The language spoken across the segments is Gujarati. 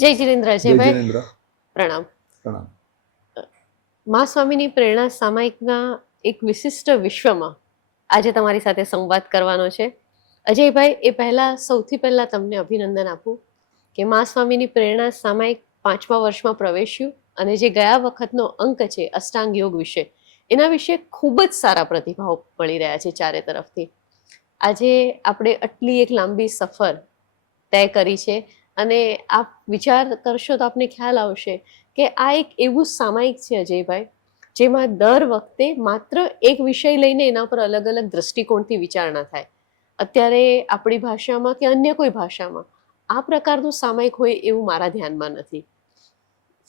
જય જિનેન્દ્ર. જય જયભાઈ જિનેન્દ્ર. પ્રણામ. પ્રણામ. મા સ્વામીની પ્રેરણા સામાયિકના એક વિશિષ્ટ વિશ્વમાં આજે તમારી સાથે સંવાદ કરવાનો છે. અજયભાઈ, એ પહેલા સૌથી પહેલા તમને અભિનંદન આપું કે મા સ્વામીની પ્રેરણા સામાયિક 5મા વર્ષમાં પ્રવેશ્યું અને જે ગયા વખતનો અંક છે અષ્ટાંગ યોગ વિશે, એના વિશે ખૂબ જ સારા પ્રતિભાવ મળી રહ્યા છે ચારે તરફથી. આજે આપણે આટલી એક લાંબી સફર તય કરી છે અને આપ વિચાર કરશો તો આપને ખ્યાલ આવશે કે આ એક એવું સામાયિક છે અજયભાઈ, જેમાં દર વખતે માત્ર એક વિષય લઈને એના પર અલગ અલગ દ્રષ્ટિકોણથી વિચારણા થાય. અત્યારે આપણી ભાષામાં કે અન્ય કોઈ ભાષામાં આ પ્રકારનું સામાયિક હોય એવું મારા ધ્યાનમાં નથી.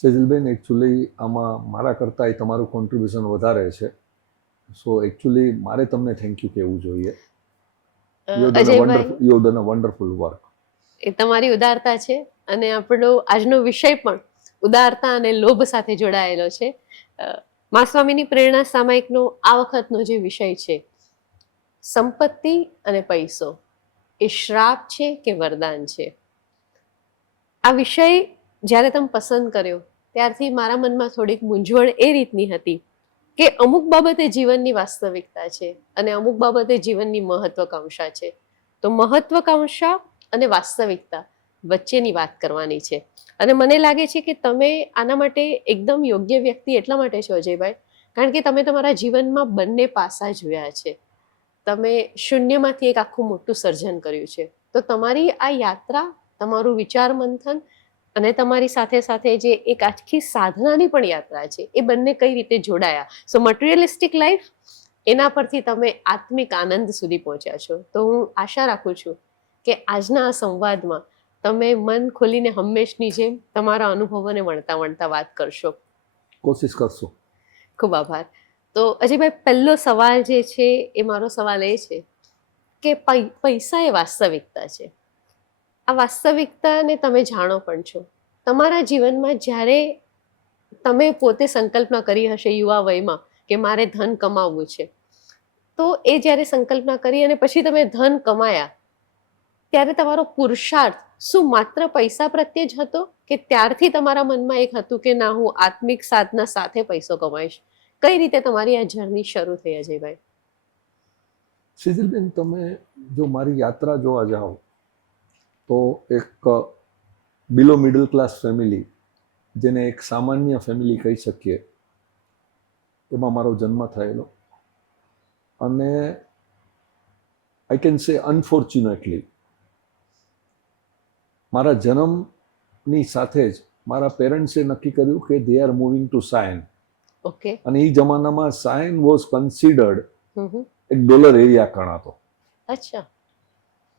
સેજલબેન, એકચ્યુઅલી આમાં મારા કરતાં તમારું કોન્ટ્રીબ્યુશન વધારે છે. સો એકચ્યુઅલી મારે તમને થેન્ક યુ કહેવું જોઈએ. You done a wonderful work. એ તમારી ઉદારતા છે અને આપણો આજનો વિષય પણ ઉદારતા અને લોભ સાથે જોડાયેલો છે. મા સ્વામીની પ્રેરણા સામાયિકનો આ વખતનો જે વિષય છે, સંપત્તિ અને પૈસો એ શ્રાપ છે કે વરદાન છે. આ વિષય જ્યારે તમે પસંદ કર્યો ત્યારથી મારા મનમાં થોડીક મૂંઝવણ એ રીતની હતી કે અમુક બાબતે જીવનની વાસ્તવિકતા છે અને અમુક બાબતે જીવનની મહત્વકાંક્ષા છે. તો મહત્વકાંક્ષા અને વાસ્તવિકતા વચ્ચેની વાત કરવાની છે અને મને લાગે છે કે તમે આના માટે એકદમ યોગ્ય વ્યક્તિ એટલા માટે છો અજયભાઈ, કારણ કે તમે તમારા જીવનમાં બંને પાસા જોયા છે. તમે શૂન્યમાંથી એક આખું મોટું સર્જન કર્યું છે. તો તમારી આ યાત્રા, તમારું વિચાર મંથન અને તમારી સાથે સાથે જે એક આખી સાધનાની પણ યાત્રા છે, એ બંને કઈ રીતે જોડાયા. સો મટીરિયલિસ્ટિક લાઈફ, એના પરથી તમે આત્મિક આનંદ સુધી પહોંચ્યા છો. તો હું આશા રાખું છું કે આજના આ સંવાદમાં તમે મન ખોલીને હંમેશની જેમ તમારા અનુભવોને વણતા વાત કરશો. કોશિશ કરશો. ખૂબ આભાર. તો અજયભાઈ, પહેલો સવાલ જે છે એ મારો સવાલ એ છે કે પૈસા એ વાસ્તવિકતા છે. આ વાસ્તવિકતાને તમે જાણો પણ છો. તમારા જીવનમાં જ્યારે તમે પોતે સંકલ્પના કરી હશે યુવા વયમાં કે મારે ધન કમાવવું છે, તો એ જ્યારે સંકલ્પના કરી અને પછી તમે ધન કમાયા, ત્યારે તમારો પુરુષાર્થ શું માત્ર પૈસા પ્રત્યે જ હતો કે ત્યારથી તમારા મનમાં એક હતું કે ના, હું આત્મિક સાધના સાથે પૈસો કમાઈશ? કઈ રીતે તમારી આ જર્ની શરૂ થઈ અજયભાઈ? સેજલબેન, તમે જો મારી યાત્રા જોવા જાઓ તો એક બિલો મિડલ ક્લાસ ફેમિલી, જેને એક સામાન્ય ફેમિલી કહી શકીએ, એમાં મારો જન્મ થયેલો. અને આઈ કેન સે અનફોર્ચ્યુનેટલી મારા જન્મની સાથે જ મારા પેરેન્ટ્સે નક્કી કર્યું કે they are moving to Sion. Okay. અને એ જમાનામાં સાયન વોઝ કન્સિડર્ડ એક ડોલર એરિયા ગણાતો. અચ્છા.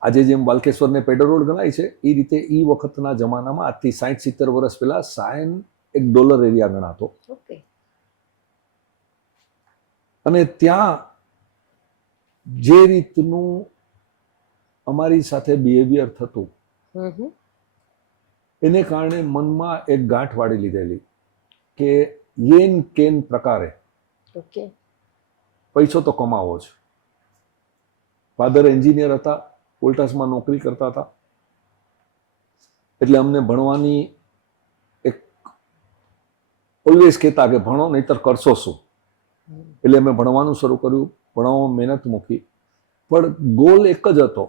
આજે જેમ વાલકેશ્વરને પેડર રોડ ગણાય છે, એ રીતે એ વખતના જમાનામાં આજથી 60-70 વર્ષ પહેલા સાયન એક ડોલર એરિયા ગણાતો. ઓકે. અને ત્યાં જે રીતનું અમારી સાથે બિહેવિયર થતું, એને કારણે મનમાં એક ગાંઠ વાળી લીધેલી કે યેન કેન પ્રકારે પૈસો તો કમાવો છે. ફાધર એન્જિનિયર હતા, વોલ્ટાસમાં નોકરી કરતા હતા, એટલે અમને ભણવાની એક ઓલવેઝ કહેતા કે ભણો નહીતર કરશો શું. એટલે અમે ભણવાનું શરૂ કર્યું, ભણવામાં મહેનત મૂકી, પણ ગોલ એક જ હતો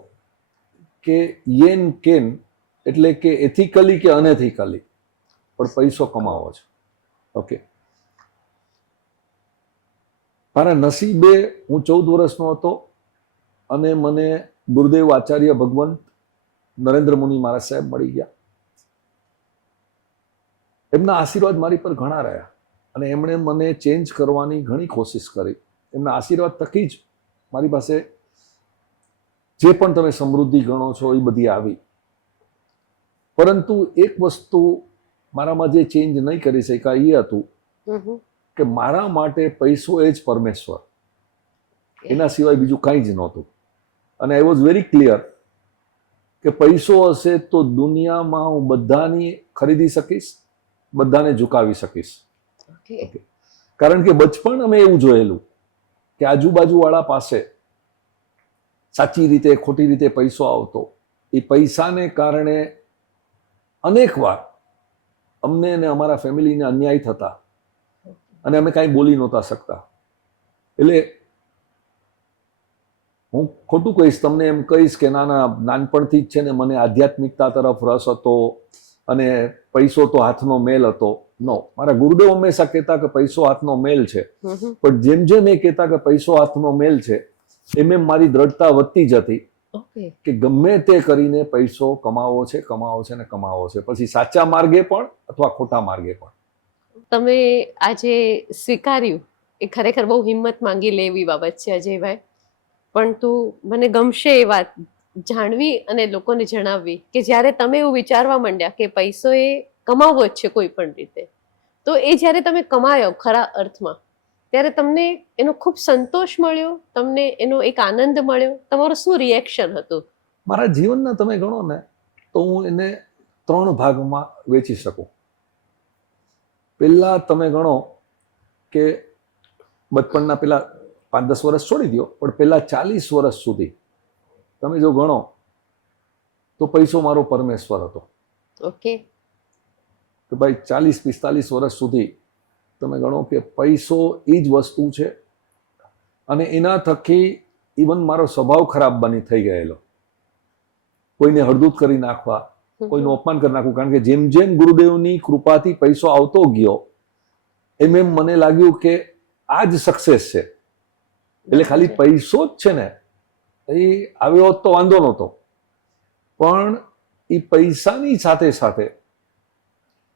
કે યેન કેન એટલે કે એથિકલી કે અનએથિકલી પણ પૈસો કમાવો છે. ઓકે. મારા નસીબે હું 14 વર્ષનો હતો અને મને ગુરુદેવ આચાર્ય ભગવંત નરેન્દ્ર મુનિ મહારાજ સાહેબ મળી ગયા. એમના આશીર્વાદ મારી પર ઘણા રહ્યા અને એમણે મને ચેન્જ કરવાની ઘણી કોશિશ કરી. એમના આશીર્વાદ થકી જ મારી પાસે જે પણ તમે સમૃદ્ધિ ગણો છો એ બધી આવી. પરંતુ એક વસ્તુ મારામાં જે ચેન્જ નહીં કરી શક્યા એ હતું કે મારા માટે પૈસો એ જ પરમેશ્વર, એના સિવાય બીજું કંઈ જ નહોતું. અને આઈ વોઝ વેરી ક્લિયર કે પૈસો હશે તો દુનિયામાં હું બધાની ખરીદી શકીશ, બધાને ઝુકાવી શકીશ. કારણ કે બચપણ અમે એવું જોયેલું કે આજુબાજુવાળા પાસે સાચી રીતે ખોટી રીતે પૈસો આવતો. એ પૈસાને કારણે અનેક વાર અમને અને અમારા ફેમિલીને અન્યાય થતા અને અમે કાંઈ બોલી નહોતા શકતા. એટલે હું ખોટું કહીશ તમને એમ કહીશ કે નાનપણથી જ છે ને મને આધ્યાત્મિકતા તરફ રસ હતો અને પૈસો તો હાથનો મેલ હતો. નો, મારા ગુરુદેવ હંમેશા કહેતા કે પૈસો હાથનો મેલ છે, પણ જેમ જેમ એ કહેતા કે પૈસો હાથનો મેલ છે એમ એમ મારી દ્રઢતા વધતી જતી કે ગમે તે કરીને પૈસો કમાવો છે ને કમાવો છે, પછી સાચા માર્ગે પણ અથવા ખોટા માર્ગે પણ. તમે આજે સ્વીકાર્યું એ ખરેખર બહુ હિંમત માંગી લેવી બાબત છે અજયભાઈ, પરંતુ મને ગમશે એ વાત જાણવી અને લોકોને જણાવવી કે જ્યારે તમે એવું વિચારવા માંડ્યા કે પૈસો એ કમાવવો જ છે કોઈ પણ રીતે, તો એ જ્યારે તમે કમાયો ખરા અર્થમાં, ત્યારે તમને એનો ખૂબ સંતોષ મળ્યો, તમને એનો એક આનંદ મળ્યો, તમારું શું રિએક્શન હતું? મારા જીવનના તમે ગણો ને તો હું એને 3 ભાગમાં વેચી શકું. પહેલા તમે ગણો કે બચપનના પેલા 5-10 વર્ષ છોડી દો, પણ પહેલા 40 વર્ષ સુધી તમે જો ગણો તો પૈસો મારો પરમેશ્વર હતો. ઓકે. કે ભાઈ 40-45 વર્ષ સુધી તમે ગણો કે પૈસો એ જ વસ્તુ છે, અને એના થકી ઇવન મારો સ્વભાવ ખરાબ બની થઈ ગયેલો. કોઈને હળદૂત કરી નાખવા, કોઈનું અપમાન કરી નાખવું, કારણ કે જેમ જેમ ગુરુદેવની કૃપાથી પૈસો આવતો ગયો એમ એમ મને લાગ્યું કે આ જ સક્સેસ છે. એટલે ખાલી પૈસો જ છે ને એ આવ્યો હોત તો વાંધો નહોતો, પણ એ પૈસાની સાથે સાથે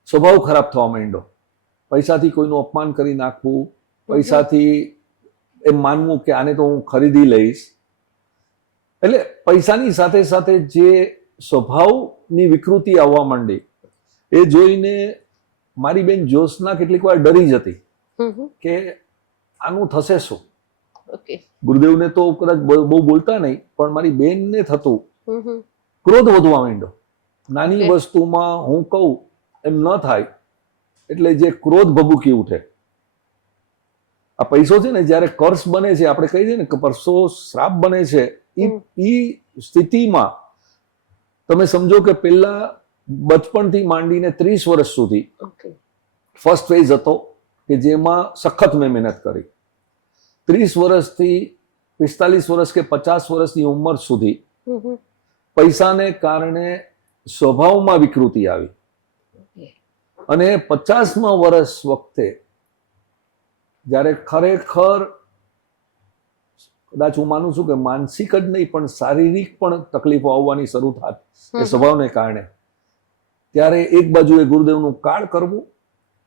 સ્વભાવ ખરાબ થવા માંડ્યો. પૈસાથી કોઈનું અપમાન કરી નાખવું, પૈસાથી એમ માનવું કે આને તો હું ખરીદી લઈશ. એટલે પૈસાની સાથે સાથે જે સ્વભાવની વિકૃતિ આવવા માંડી એ જોઈને મારી બેન જ્યોત્સના કેટલીક વાર ડરી જતી કે આનું થશે શું. ગુરુદેવને તો કદાચ બહુ બોલતા નહીં, પણ મારી બેનને થતું ક્રોધ વધવા માંડ્યો. નાની વસ્તુમાં હું કહું એમ ન થાય એટલે જે ક્રોધ ભભૂકી ઉઠે. આ પૈસો છે ને જ્યારે કર્સ બને છે, આપણે કહી દઈએ ને કે પરસો શ્રાપ બને છે, એ સ્થિતિમાં તમે સમજો કે પેલા બચપણથી માંડીને 30 વર્ષ સુધી ફર્સ્ટ ફેઝ હતો કે જેમાં સખત મેં મહેનત કરી. 30 વર્ષથી 45 વર્ષ કે 50 વર્ષની ઉંમર સુધી પૈસાને કારણે સ્વભાવમાં વિકૃતિ આવી, અને 50મા વર્ષ વખતે જ્યારે ખરેખર કદાચ હું માનું છું કે માનસિક જ નહીં પણ શારીરિક પણ તકલીફો આવવાની શરૂ થાત એ સ્વભાવને કારણે, ત્યારે એક બાજુએ ગુરુદેવનું કાર્ડ કરવું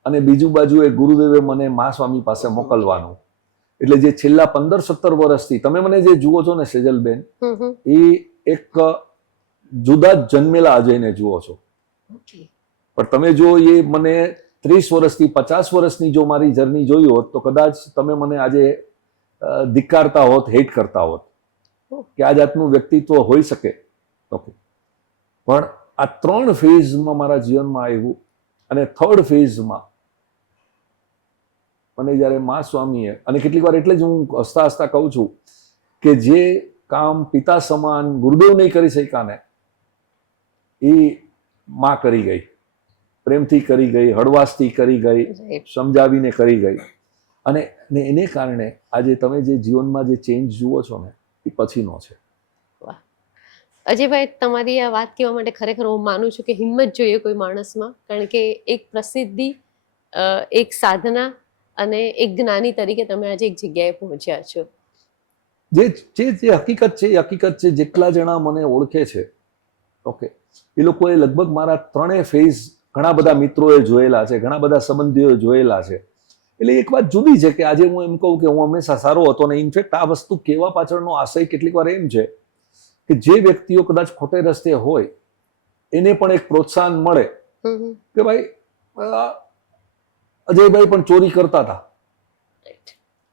અને બીજું બાજુએ ગુરુદેવે મને મહાસ્વામી પાસે મોકલવાનું. એટલે જે છેલ્લા 15-17 વર્ષથી તમે મને જે જુઓ છો ને સેજલબેન, એ એક જુદા જ જન્મેલા અજયને જુઓ છો. પણ તમે જો એ મને 30 વર્ષથી 50 વર્ષની જો મારી જર્ની જોઈ હોત તો કદાચ તમે મને આજે ધિક્કારતા હોત, હેટ કરતા હોત કે આ જાતનું વ્યક્તિત્વ હોઈ શકે. ઓકે, પણ આ 3 ફેઝમાં મારા જીવનમાં આવ્યું, અને 3rd ફેઝમાં મને જ્યારે મહાસ્વામીએ, અને કેટલીક વાર એટલે જ હું હસતા હસતા કહું છું કે જે કામ પિતા સમાન ગુરુદેવ નહીં કરી શક્યા ને એ માં કરી ગઈ, પ્રેમથી કરી ગઈ, હળવાશથી કરી ગઈ, સમજાવીને કરી ગઈ. અને એને કારણે આજે તમે જે જીવનમાં જે ચેન્જ જુઓ છો ને એ પછીનો છે. અજયભાઈ, તમારી આ વાત કહેવા માટે ખરેખર હું માનું છું કે હિંમત જોઈએ કોઈ માણસમાં, કારણ કે એક પ્રસિદ્ધિ, એક સાધના અને એક જ્ઞાની તરીકે તમે આજે એક જગ્યાએ પહોંચ્યા છો. જે હકીકત છે એ હકીકત છે. જેટલા જણા મને ઓળખે છે, ઓકે, એ લોકોએ લગભગ મારા 3 ફેઝ ઘણા બધા મિત્રોએ જોયેલા છે, ઘણા બધા સંબંધીઓએ જોયેલા છે. એટલે એક વાત જુદી છે કે આજે હું એમ કહું કે હું હંમેશા સારો હતો, અને ઇનફેક્ટ આ વસ્તુ કહેવા પાછળનો આશય કેટલીક વાર એમ છે કે જે વ્યક્તિઓ કદાચ ખોટે રસ્તે હોય એને પણ એક પ્રોત્સાહન મળે કે ભાઈ અજયભાઈ પણ ચોરી કરતા હતા,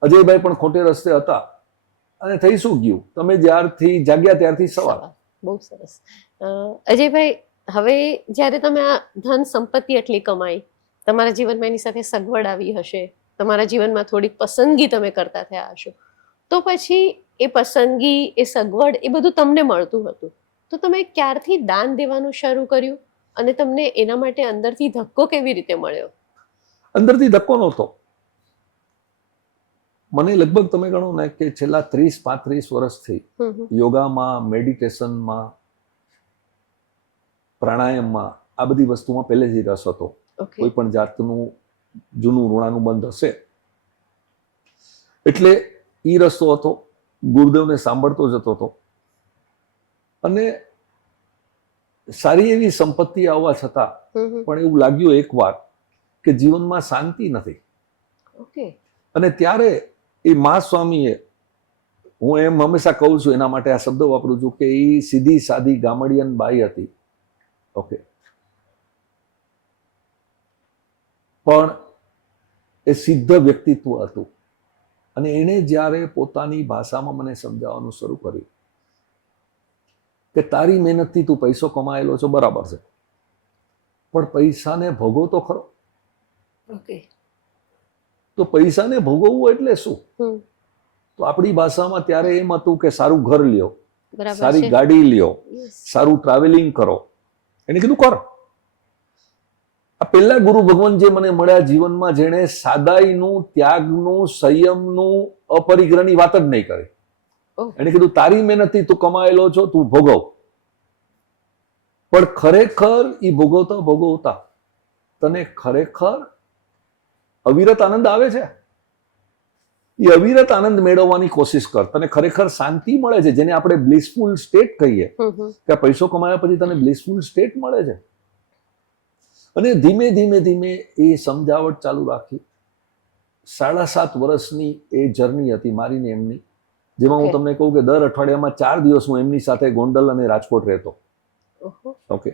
અજયભાઈ પણ ખોટે રસ્તે હતા, અને થઈ શું ગયું, તમે જ્યારથી જાગ્યા ત્યારથી સવાલ. બહુ સરસ. અજયભાઈ, હવે જ્યારે તમે આ ધન સંપત્તિ એટલી કમાઈ, તમારા જીવનમાં એની સાથે સગવડ આવી હશે, તમારા જીવનમાં થોડીક પસંદગી તમે કરતા થયા હશો, તો પછી એ પસંદગી, એ સગવડ, એ બધું તમને મળતું હતું, તો તમે ક્યારથી દાન દેવાનું શરૂ કર્યું અને તમને એના માટે અંદરથી ધક્કો કેવી રીતે મળ્યો? અંદરથી ધક્કો નહોતો. મને લગભગ તમે ગણો ને કે છેલ્લા 30-35 વર્ષથી યોગામાં, મેડિટેશનમાં, પ્રાણાયામમાં આ બધી વસ્તુમાં પહેલેથી રસ હતો. કોઈ પણ જાતનું જૂનું ઋણાનું બંધ હશે એટલે ઈ રસ્તો હતો. ગુરુદેવને સાંભળતો જતો હતો અને સારી એવી સંપત્તિ આવવા છતાં પણ એવું લાગ્યું એકવાર કે જીવનમાં શાંતિ નથી. અને ત્યારે એ મા સ્વામીએ, હું એમ હંમેશા કહું છું, એના માટે આ શબ્દ વાપરું છું કે એ સીધી સાદી ગામડિયન બાઈ હતી. ઓકે, પણ એ સિદ્ધ વ્યક્તિત્વ હતું. અને એણે જ્યારે પોતાની ભાષામાં મને સમજાવવાનું શરૂ કર્યું કે તારી મહેનતથી તું પૈસો કમાયેલો છો, બરાબર છે, પણ પૈસાને ભોગવ તો ખરો. તો પૈસાને ભોગવવું એટલે શું? તો આપણી ભાષામાં ત્યારે એમ હતું કે સારું ઘર લ્યો, સારી ગાડી લ્યો, સારું ટ્રાવેલિંગ કરો. એને કીધું કર. આ પહેલા ગુરુ ભગવાન જે મને મળ્યા જીવનમાં, જેણે સાદાઈનું, ત્યાગનું, સંયમનું, અપરિગ્રહની વાત જ નહીં કરી. એને કીધું તારી મહેનતથી તું કમાયેલો છો, તું ભોગવ. પણ ખરેખર ઈ ભોગવતા ભોગવતા તને ખરેખર અવિરત આનંદ આવે છે. એ અવિરત આનંદ મેળવવાની કોશિશ કર. તને ખરેખર શાંતિ મળે છે, જેને આપણે બ્લિસફુલ સ્ટેટ કહીએ, કે પૈસો કમાયા પછી તને બ્લિસફુલ સ્ટેટ મળે છે. અને ધીમે ધીમે ધીમે એ સમજાવટ ચાલુ રાખી. 7.5 વર્ષની એ જર્ની હતી મારી ને એમની, જેમાં હું તમને કહું કે દર અઠવાડિયામાં 4 દિવસ હું એમની સાથે ગોંડલ અને રાજકોટ રહેતો. ઓકે,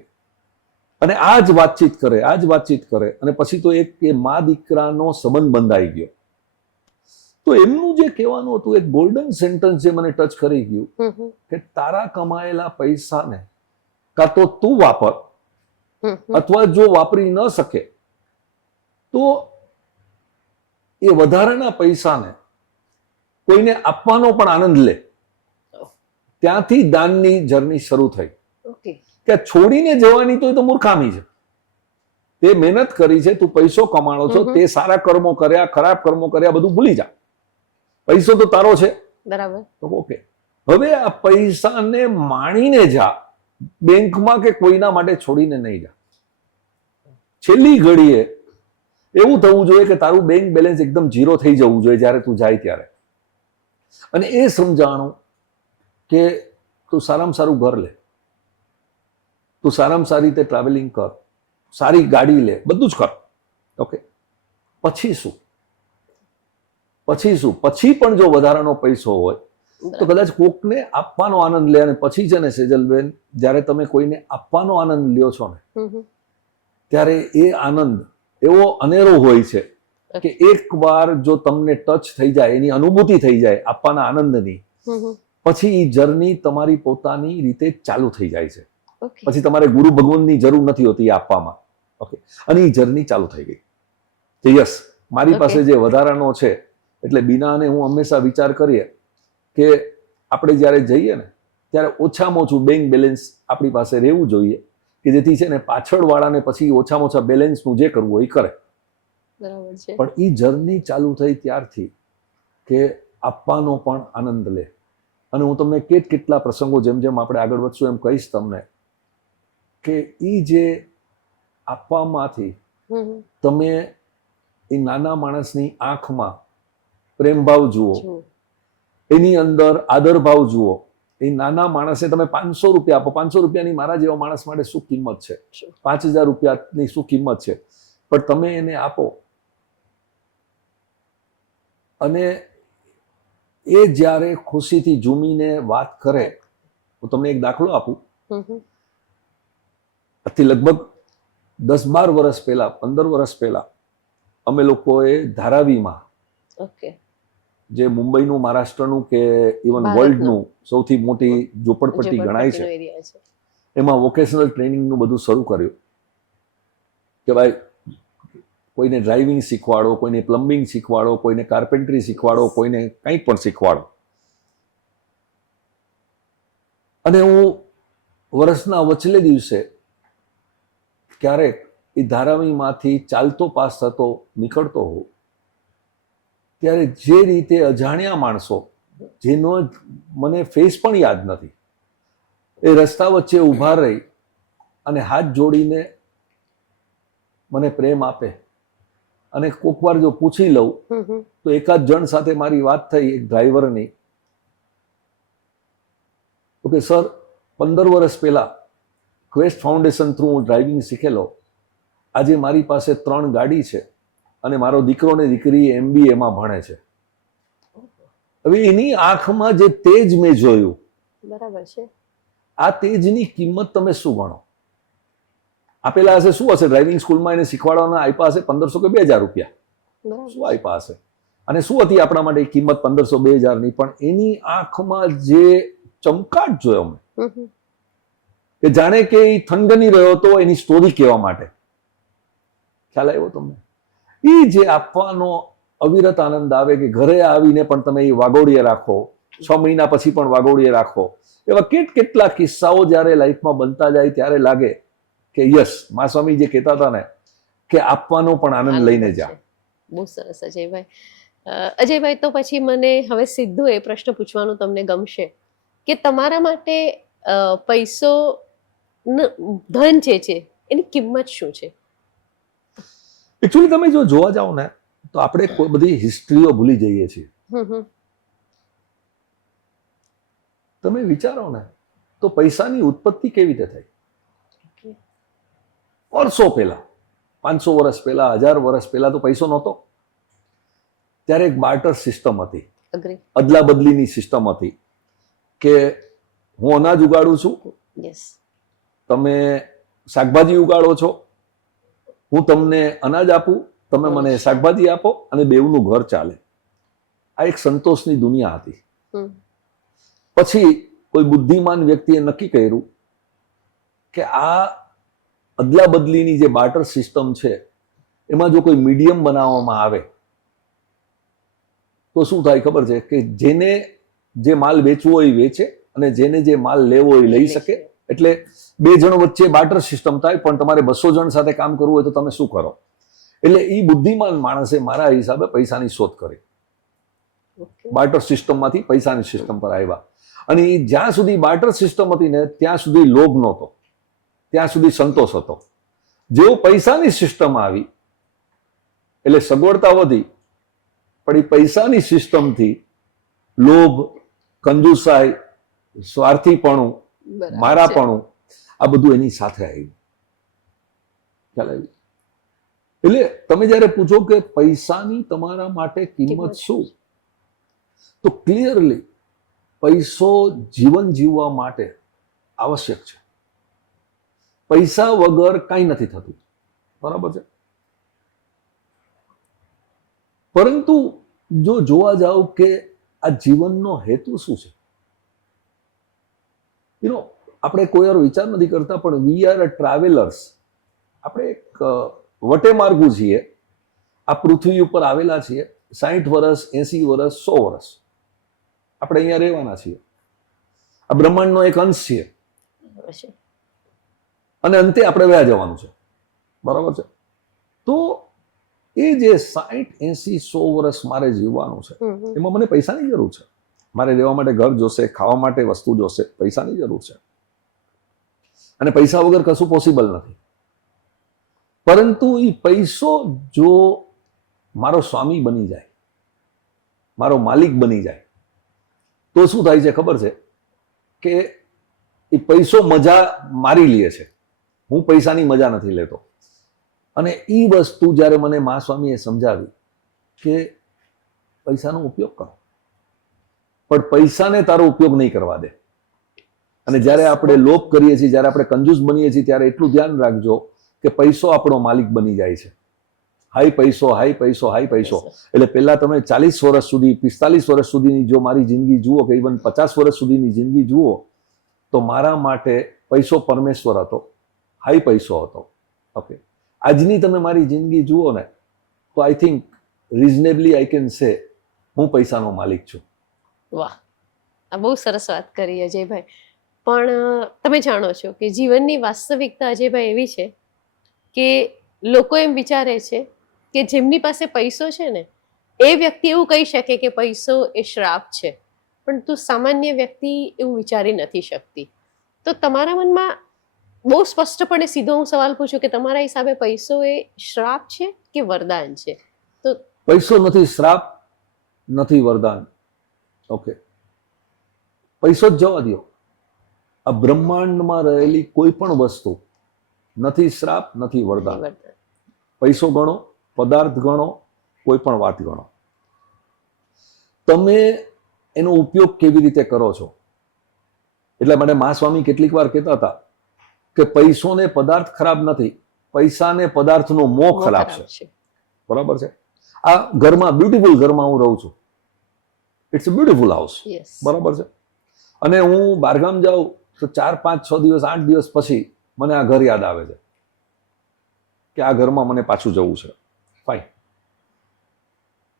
અને આ જ વાતચીત કરે અને પછી તો એક એ મા દીકરાનો સંબંધ બંધાઈ ગયો. તો એમનું જે કહેવાનું હતું, એક ગોલ્ડન સેન્ટન્સ જે મને ટચ કરી ગયું કે તારા કમાયેલા પૈસાને કાં તો તું વાપર, અથવા જો વાપરી ન શકે તો એ વધારાના પૈસાને કોઈને આપવાનો પણ આનંદ લે. ત્યાંથી દાનની જર્ની શરૂ થઈ. કે છોડીને જવાની તો એ તો મૂર્ખામી છે. તે મહેનત કરી છે, તું પૈસો કમાણો છો, તે સારા કર્મો કર્યા, ખરાબ કર્મો કર્યા, બધું ભૂલી જા. પૈસો તો તારો છે, બરાબર. ઓકે, હવે આ પૈસાને માણીને જા, બેંકમાં કે કોઈના માટે છોડીને નહીં જા. છેલ્લી ઘડીએ એવું થવું જોઈએ કે તારું બેંક બેલેન્સ એકદમ 0 થઈ જવું જોઈએ જ્યારે તું જાય ત્યારે. અને એ સમજાણું કે તું સારામાં સારું ઘર લે, તું સારામાં સારી રીતે ટ્રાવેલિંગ કર, સારી ગાડી લે, બધું જ કર. ઓકે, પછી શું? પછી પણ જો વધારાનો પૈસો હોય તો કદાચ કોકને આપવાનો આનંદ લે. અને પછી છે ને સેજલબેન, જ્યારે તમે કોઈને આપવાનો આનંદ લ્યો છો ને, ત્યારે એ આનંદ એવો અનેરો હોય છે કે એકવાર જો તમને ટચ થઈ જાય, એની અનુભૂતિ થઈ જાય આપવાના આનંદની, પછી એ જર્ની તમારી પોતાની રીતે ચાલુ થઈ જાય છે. પછી તમારે ગુરુ ભગવાનની જરૂર નથી હોતી આપવામાં. ઓકે, અને એ જર્ની ચાલુ થઈ ગઈ કે યસ, મારી પાસે જે વધારાનો છે. એટલે બીના અને હું હંમેશા વિચાર કરીએ કે આપણે જ્યારે જઈએ ને ત્યારે ઓછામાં ઓછું બેંક બેલેન્સ આપણી પાસે રહેવું જોઈએ, કે જેથી છે ને પાછળવાળાને પછી ઓછામાં ઓછા બેલેન્સનું જે કરવું હોય એ કરે. પણ એ જર્ની ચાલુ થઈ ત્યારથી કે આપવાનો પણ આનંદ લે. અને હું તમને કેટલા પ્રસંગો જેમ જેમ આપણે આગળ વધશું એમ કહીશ તમને કે એ જે આપવામાંથી તમે એ નાના માણસની આંખમાં પ્રેમ ભાવ જુઓ, એની અંદર આદર ભાવ જુઓ. એ નાના માણસે તમે 500 રૂપિયા આપો, 500 રૂપિયાની મારા જેવા માણસ માટે શું કિંમત છે, 5000 રૂપિયાની શું કિંમત છે, પણ તમે એને આપો અને એ જ્યારે ખુશીથી ઝૂમીને વાત કરે. હું તમને એક દાખલો આપું. આથી લગભગ 10-12 વર્ષ પહેલા, 15 વર્ષ પહેલા અમે લોકોએ ધારાવીમાં, જે મુંબઈનું, મહારાષ્ટ્રનું કે ઇવન વર્લ્ડનું સૌથી મોટી ઝોપડપટ્ટી ગણાય છે, એમાં વોકેશનલ ટ્રેનિંગનું બધું શરૂ કર્યું કે ભાઈ કોઈને ડ્રાઇવિંગ શીખવાડો, કોઈને પ્લમ્બિંગ શીખવાડો, કોઈને કાર્પેન્ટ્રી શીખવાડો, કોઈને કંઈ પણ શીખવાડો. અને હું વર્ષના વચલે દિવસે ક્યારેક એ ધારાવીમાંથી ચાલતો પાસ થતો નીકળતો હોઉં ત્યારે જે રીતે અજાણ્યા માણસો જેનો મને ફેસ પણ યાદ નથી એ રસ્તા વચ્ચે ઊભા રહી અને હાથ જોડીને મને પ્રેમ આપે અને કોક વાર જો પૂછી લઉં તો એકાદ જણ સાથે મારી વાત થઈ એક ડ્રાઈવરની તો કે સર 15 વર્ષ પહેલા ક્વેસ્ટ ફાઉન્ડેશન થ્રુ હું ડ્રાઇવિંગ શીખેલો આજે મારી પાસે 3 ગાડી છે અને મારો દીકરો ને દીકરી MBA-માં ભણે છે. હવે એની આંખમાં જે તેજ મેં જોયું, બરાબર છે, આ તેજની કિંમત તમે શું ગણો? આપેલા હશે શું હશે ડ્રાઇવિંગ સ્કૂલમાં એને શીખવાડવાના આપ્યા હશે 1500 કે 2000 રૂપિયા, શું આપ્યા હશે? અને શું હતી આપણા માટે કિંમત 1500-2000 ની? પણ એની આંખમાં જે ચમકાટ જોયો મેં કે જાણે કે એ થનગની રહ્યો હતો એની સ્ટોરી કહેવા માટે. ખ્યાલ આવ્યો તમને? એ જે આપવાનો અવિરત આનંદ આવે કે ઘરે આવીને પણ તમે એ વાગોડીએ રાખો, 6 મહિના પછી પણ વાગોડીએ રાખો, એવા કેટલા કિસ્સાઓ જ્યારે લાઈફમાં બનતા જાય ત્યારે લાગે કે યસ, મા સ્વામી જે કહેતા હતા ને કે આપવાનો પણ આનંદ લઈને જા. બહુ સરસ અજયભાઈ. અજયભાઈ, તો પછી મને હવે સીધું એ પ્રશ્ન પૂછવાનું તમને ગમશે કે તમારા માટે પૈસો ધન જે છે એની કિંમત શું છે? એકચ્યુઅલી તમે જો જોવા જાઓ ને તો આપણે કોઈ બધી હિસ્ટ્રીઓ ભૂલી જઈએ છીએ. તમે વિચારો ને તો પૈસાની ઉત્પત્તિ કેવી રીતે થઈ? વર્ષો પહેલા, 500 વર્ષ પહેલા, 1000 વર્ષ પહેલા તો પૈસો નહોતો. ત્યારે એક બાર્ટર સિસ્ટમ હતી, અદલા બદલીની સિસ્ટમ હતી કે હું અનાજ ઉગાડું છું, તમે શાકભાજી ઉગાડો છો, હું તમને અનાજ આપું, તમે મને શાકભાજી આપો અને બેવનું ઘર ચાલે. આ એક સંતોષની દુનિયા હતી. પછી કોઈ બુદ્ધિમાન વ્યક્તિએ નક્કી કર્યું કે આ અદલા બદલીની જે બાર્ટર સિસ્ટમ છે એમાં જો કોઈ મીડિયમ બનાવવામાં આવે તો શું થાય ખબર છે? કે જેને જે માલ વેચવો હોય એ વેચે અને જેને જે માલ લેવો હોય લઈ શકે. એટલે 2 જણ વચ્ચે બાર્ટર સિસ્ટમ થાય. પણ તમારે 200 જણ સાથે કામ કરવું હોય તો તમે શું કરો? એટલે એ બુદ્ધિમાન માણસે મારા હિસાબે પૈસાની શોધ કરી, બાર્ટર સિસ્ટમમાંથી પૈસાની સિસ્ટમ પર આવ્યા. અને એ જ્યાં સુધી બાર્ટર સિસ્ટમ હતી ને ત્યાં સુધી લોભ નહોતો, ત્યાં સુધી સંતોષ હતો. જેવો પૈસાની સિસ્ટમ આવી એટલે સગવડતા વધી, પણ એ પૈસાની સિસ્ટમથી લોભ, કંજુસાઈ, સ્વાર્થીપણું, મારાપણું આ બધું એની સાથે આવ્યું. ખ્યાલ આવી? એટલે તમે જયારે પૂછો કે પૈસાની તમારા માટે કિંમત શું, તો ક્લિયરલી પૈસો જીવન જીવવા માટે આવશ્યક છે. પૈસા વગર કંઈ નથી થતું, બરાબર છે? પરંતુ જો જોવા જાવ કે આ જીવનનો હેતુ શું છે, આપણે કોઈ વાર વિચાર નથી કરતા, પણ વી આર અ ટ્રાવેલર્સ. આપણે એક વટે માર્ગુ છીએ, આ પૃથ્વી ઉપર આવેલા છીએ. 60 વર્ષ, 80 વર્ષ, 100 વર્ષ આપણે અહીંયા રહેવાના છીએ. આ બ્રહ્માંડનો એક અંશ છીએ અને અંતે આપણે વયા જવાનું છે, બરાબર છે? તો એ જે 60, 80, 100 વર્ષ મારે જીવવાનું છે એમાં મને પૈસાની જરૂર છે. મારે રહેવા માટે ઘર જોશે, ખાવા માટે વસ્તુ જોશે, પૈસાની જરૂર છે. અને પૈસા વગર કશું પોસિબલ નથી. પરંતુ એ પૈસો જો મારો સ્વામી બની જાય, મારો માલિક બની જાય, તો શું થાય છે ખબર છે? કે એ પૈસો મજા મારી લે છે, હું પૈસાની મજા નથી લેતો. અને એ વસ્તુ જ્યારે મને મા સ્વામીએ સમજાવી કે પૈસાનો ઉપયોગ કરો, પણ પૈસાને તારો ઉપયોગ નહીં કરવા દે. અને જ્યારે આપણે લોભ કરીએ છીએ, જ્યારે આપણે કંજૂસ બનીએ છીએ, ત્યારે એટલું ધ્યાન રાખજો કે પૈસો આપણો માલિક બની જાય છે. હાઈ પૈસો, હાઈ પૈસો, હાઈ પૈસો. એટલે પહેલા તમે 40 વર્ષ સુધી, 45 વર્ષ સુધીની જો મારી જિંદગી જુઓ કે ઇવન 50 વર્ષ સુધીની જિંદગી જુઓ, તો મારા માટે પૈસો પરમેશ્વર હતો, હાઈ પૈસો હતો. ઓકે, આજની તમે મારી જિંદગી જુઓ ને તો I think રિઝનેબલી I can say હું પૈસાનો માલિક છું. વાહ, આ બહુ સરસ વાત કરી અજયભાઈ. પણ તમે જાણો છો કે જીવનની વાસ્તવિકતા અજયભાઈ એવી છે કે લોકો એમ વિચારે છે કે જેમની પાસે પૈસો છે ને એ વ્યક્તિ એવું કહી શકે કે પૈસો એ શ્રાપ છે, પણ તું સામાન્ય વ્યક્તિ એવું વિચારી નથી શકતી. તો તમારા મનમાં બહુ સ્પષ્ટપણે સીધો હું સવાલ પૂછું કે તમારા હિસાબે પૈસો એ શ્રાપ છે કે વરદાન છે? તો પૈસો નથી શ્રાપ, નથી વરદાન. ઓકે, પૈસો જ જવા દો. આ બ્રહ્માંડમાં રહેલી કોઈ પણ વસ્તુ નથી શ્રાપ, નથી વરદાન. વરદાન. પૈસો ગણો, પદાર્થ ગણો, કોઈ પણ વાત ગણો, તમે એનો ઉપયોગ કેવી રીતે કરો છો. એટલા માટે મહાસ્વામી કેટલીક વાર કહેતા હતા કે પૈસો ને પદાર્થ ખરાબ નથી, પૈસાને પદાર્થનો મોહ ખરાબ છે. બરાબર છે? આ ઘરમાં, બ્યુટીફુલ ઘરમાં હું રહું છું, it's a beautiful house. Yes. બરાબર છે? અને હું બહારગામ જાઉં તો 4, 5, 6 દિવસ, 8 દિવસ પછી મને આ ઘર યાદ આવે છે કે આ ઘરમાં મને પાછું જવું છે. ફાઇન.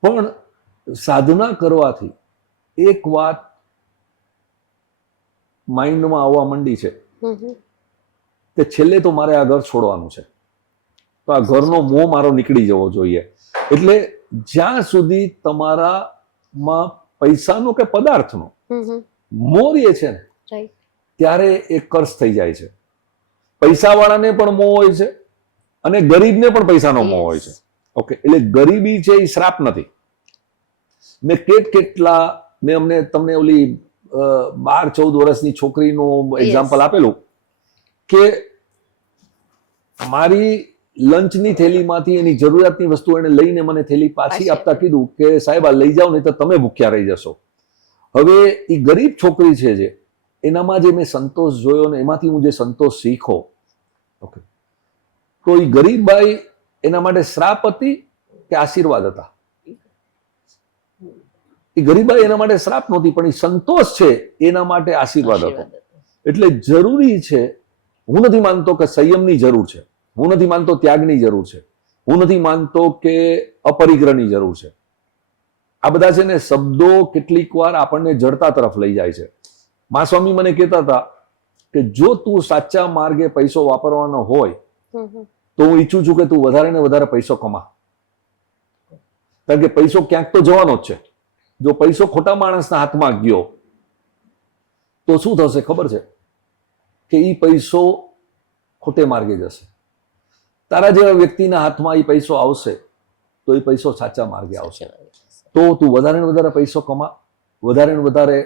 પણ સાધના કરવાથી એક વાત માઇન્ડમાં આવવા માંડી છે કે છેલ્લે તો મારે આ ઘર છોડવાનું છે, તો આ ઘરનો મોહ મારો નીકળી જવો જોઈએ. એટલે જ્યાં સુધી તમારામાં પૈસાનો કે પદાર્થનો મોહ રહે છે ને, રાઈટ, ત્યારે એ કર્સ થઈ જાય છે. પૈસાવાળાને પણ મોહ હોય છે અને ગરીબને પણ પૈસાનો મોહ હોય છે. ઓકે, એટલે ગરીબી છે એ શ્રાપ નથી. મેં કેટલા મેં અમને તમને ઓલી 12-14 વર્ષની છોકરીનું એક્ઝામ્પલ આપેલું કે મારી લંચની થેલીમાંથી એની જરૂરિયાતની વસ્તુ એને લઈને મને થેલી પાછી આપતા કીધું કે સાહેબ આ લઈ જાઓ નહીં તો તમે ભૂખ્યા રહી જશો. હવે એ ગરીબ છોકરી છે જે એનામાં જે મેં સંતોષ જોયો ને એમાંથી હું જે સંતોષ શીખો, ઓકે, તો એ ગરીબ બાઈ એના માટે શ્રાપ હતી કે આશીર્વાદ હતા? એ ગરીબાઈ એના માટે શ્રાપ નહોતી, પણ એ સંતોષ છે એના માટે આશીર્વાદ હતો. એટલે જરૂરી છે, હું નથી માનતો કે સંયમની જરૂર છે, હું નથી માનતો ત્યાગની જરૂર છે, હું નથી માનતો કે અપરિગ્રહની જરૂર છે. આ બધા છે ને શબ્દો કેટલીક વાર આપણને જડતા તરફ લઈ જાય છે. મહાસ્વામી મને કહેતા હતા કે જો તું સાચા માર્ગે પૈસો વાપરવાનો હોય તો હું ઈચ્છું છું કે તું વધારે ને વધારે પૈસો કમા, કારણ કે પૈસો ક્યાંક તો જવાનો જ છે. જો પૈસો ખોટા માણસના હાથમાં ગયો તો શું થશે ખબર છે? કે એ પૈસો ખોટે માર્ગે જશે. તારા જેવા વ્યક્તિના હાથમાં એ પૈસો આવશે તો એ પૈસો સાચા માર્ગે આવશે. તો તું વધારે ને વધારે પૈસો કમા, વધારે ને વધારે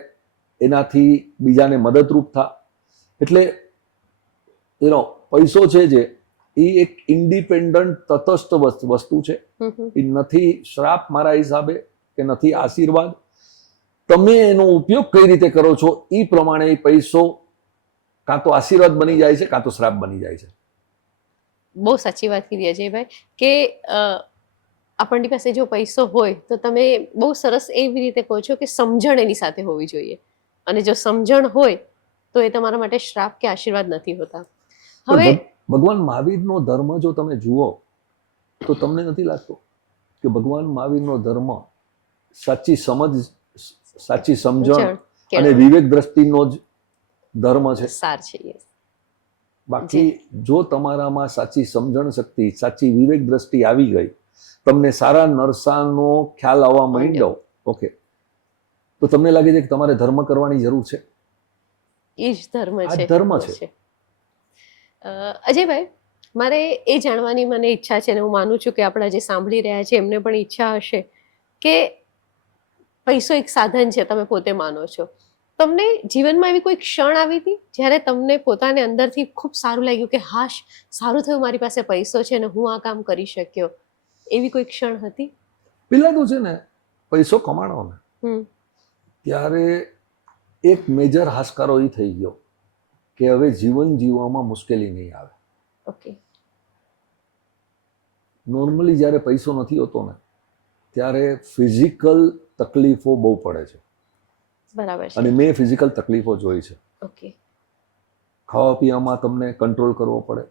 એનાથી બીજાને મદદરૂપ થા. એટલે એનો પૈસો છે જે એ એક ઇન્ડિપેન્ડન્ટ તટસ્થ વસ્તુ છે. એ નથી શ્રાપ મારા હિસાબે કે નથી આશીર્વાદ. તમે એનો ઉપયોગ કઈ રીતે કરો છો એ પ્રમાણે એ પૈસો કાં તો આશીર્વાદ બની જાય છે કાં તો શ્રાપ બની જાય છે. બહુ સાચી વાત કીધી અજયભાઈ કે આપણી પાસે જો પૈસો હોય તો તમે બહુ સરસ એવી રીતે કહો છો કે સમજણ એની સાથે હોવી જોઈએ, અને જો સમજણ હોય તો એ તમારા માટે શ્રાપ કે આશીર્વાદ નથી હોતા. હવે ભગવાન મહાવીરનો ધર્મ જો તમે જુઓ તો તમને નથી લાગતું કે ભગવાન મહાવીરનો ધર્મ સાચી સમજ, સાચી સમજણ અને વિવેક દ્રષ્ટિનો જ ધર્મ છે? સાર છે. બાકી જો તમારામાં સાચી સમજણ શક્તિ, સાચી વિવેક દ્રષ્ટિ આવી ગઈ, તમને સારા નરસાનો ખ્યાલ આવવા માંડ્યો, ઓકે, તો તમને લાગે છે કે તમારે ધર્મ કરવાની જરૂર છે? એ જ ધર્મ છે. આ ધર્મ છે. અજયભાઈ, મારે એ જાણવાની મને ઈચ્છા છે, અને હું માનું છું કે આપણા જે સાંભળી રહ્યા છે એમને પણ ઈચ્છા હશે કે પૈસો એક સાધન છે, તમે પોતે માનો છો. તમને જીવનમાં એવી કોઈ ક્ષણ આવી હતી જ્યારે તમને પોતાને અંદરથી ખૂબ સારું લાગ્યું કે હાશ, સારું થયું મારી પાસે પૈસો છે અને હું આ કામ કરી શક્યો, એવી કોઈ ક્ષણ હતી? પેલા તો છે ને પૈસો કમાણો ને ત્યારે એક મેજર હાશકારો એ થઈ ગયો કે હવે જીવન જીવવામાં મુશ્કેલી નહીં આવે. ઓકે. નોર્મલી જ્યારે પૈસો નથી હોતો ને ત્યારે ફિઝિકલ તકલીફો બહુ પડે છે. બરાબર છે. અને મેં ફિઝિકલ તકલીફો જોઈ છે. ઓકે. ખાવા પીવામાં તમને કંટ્રોલ કરવો પડે,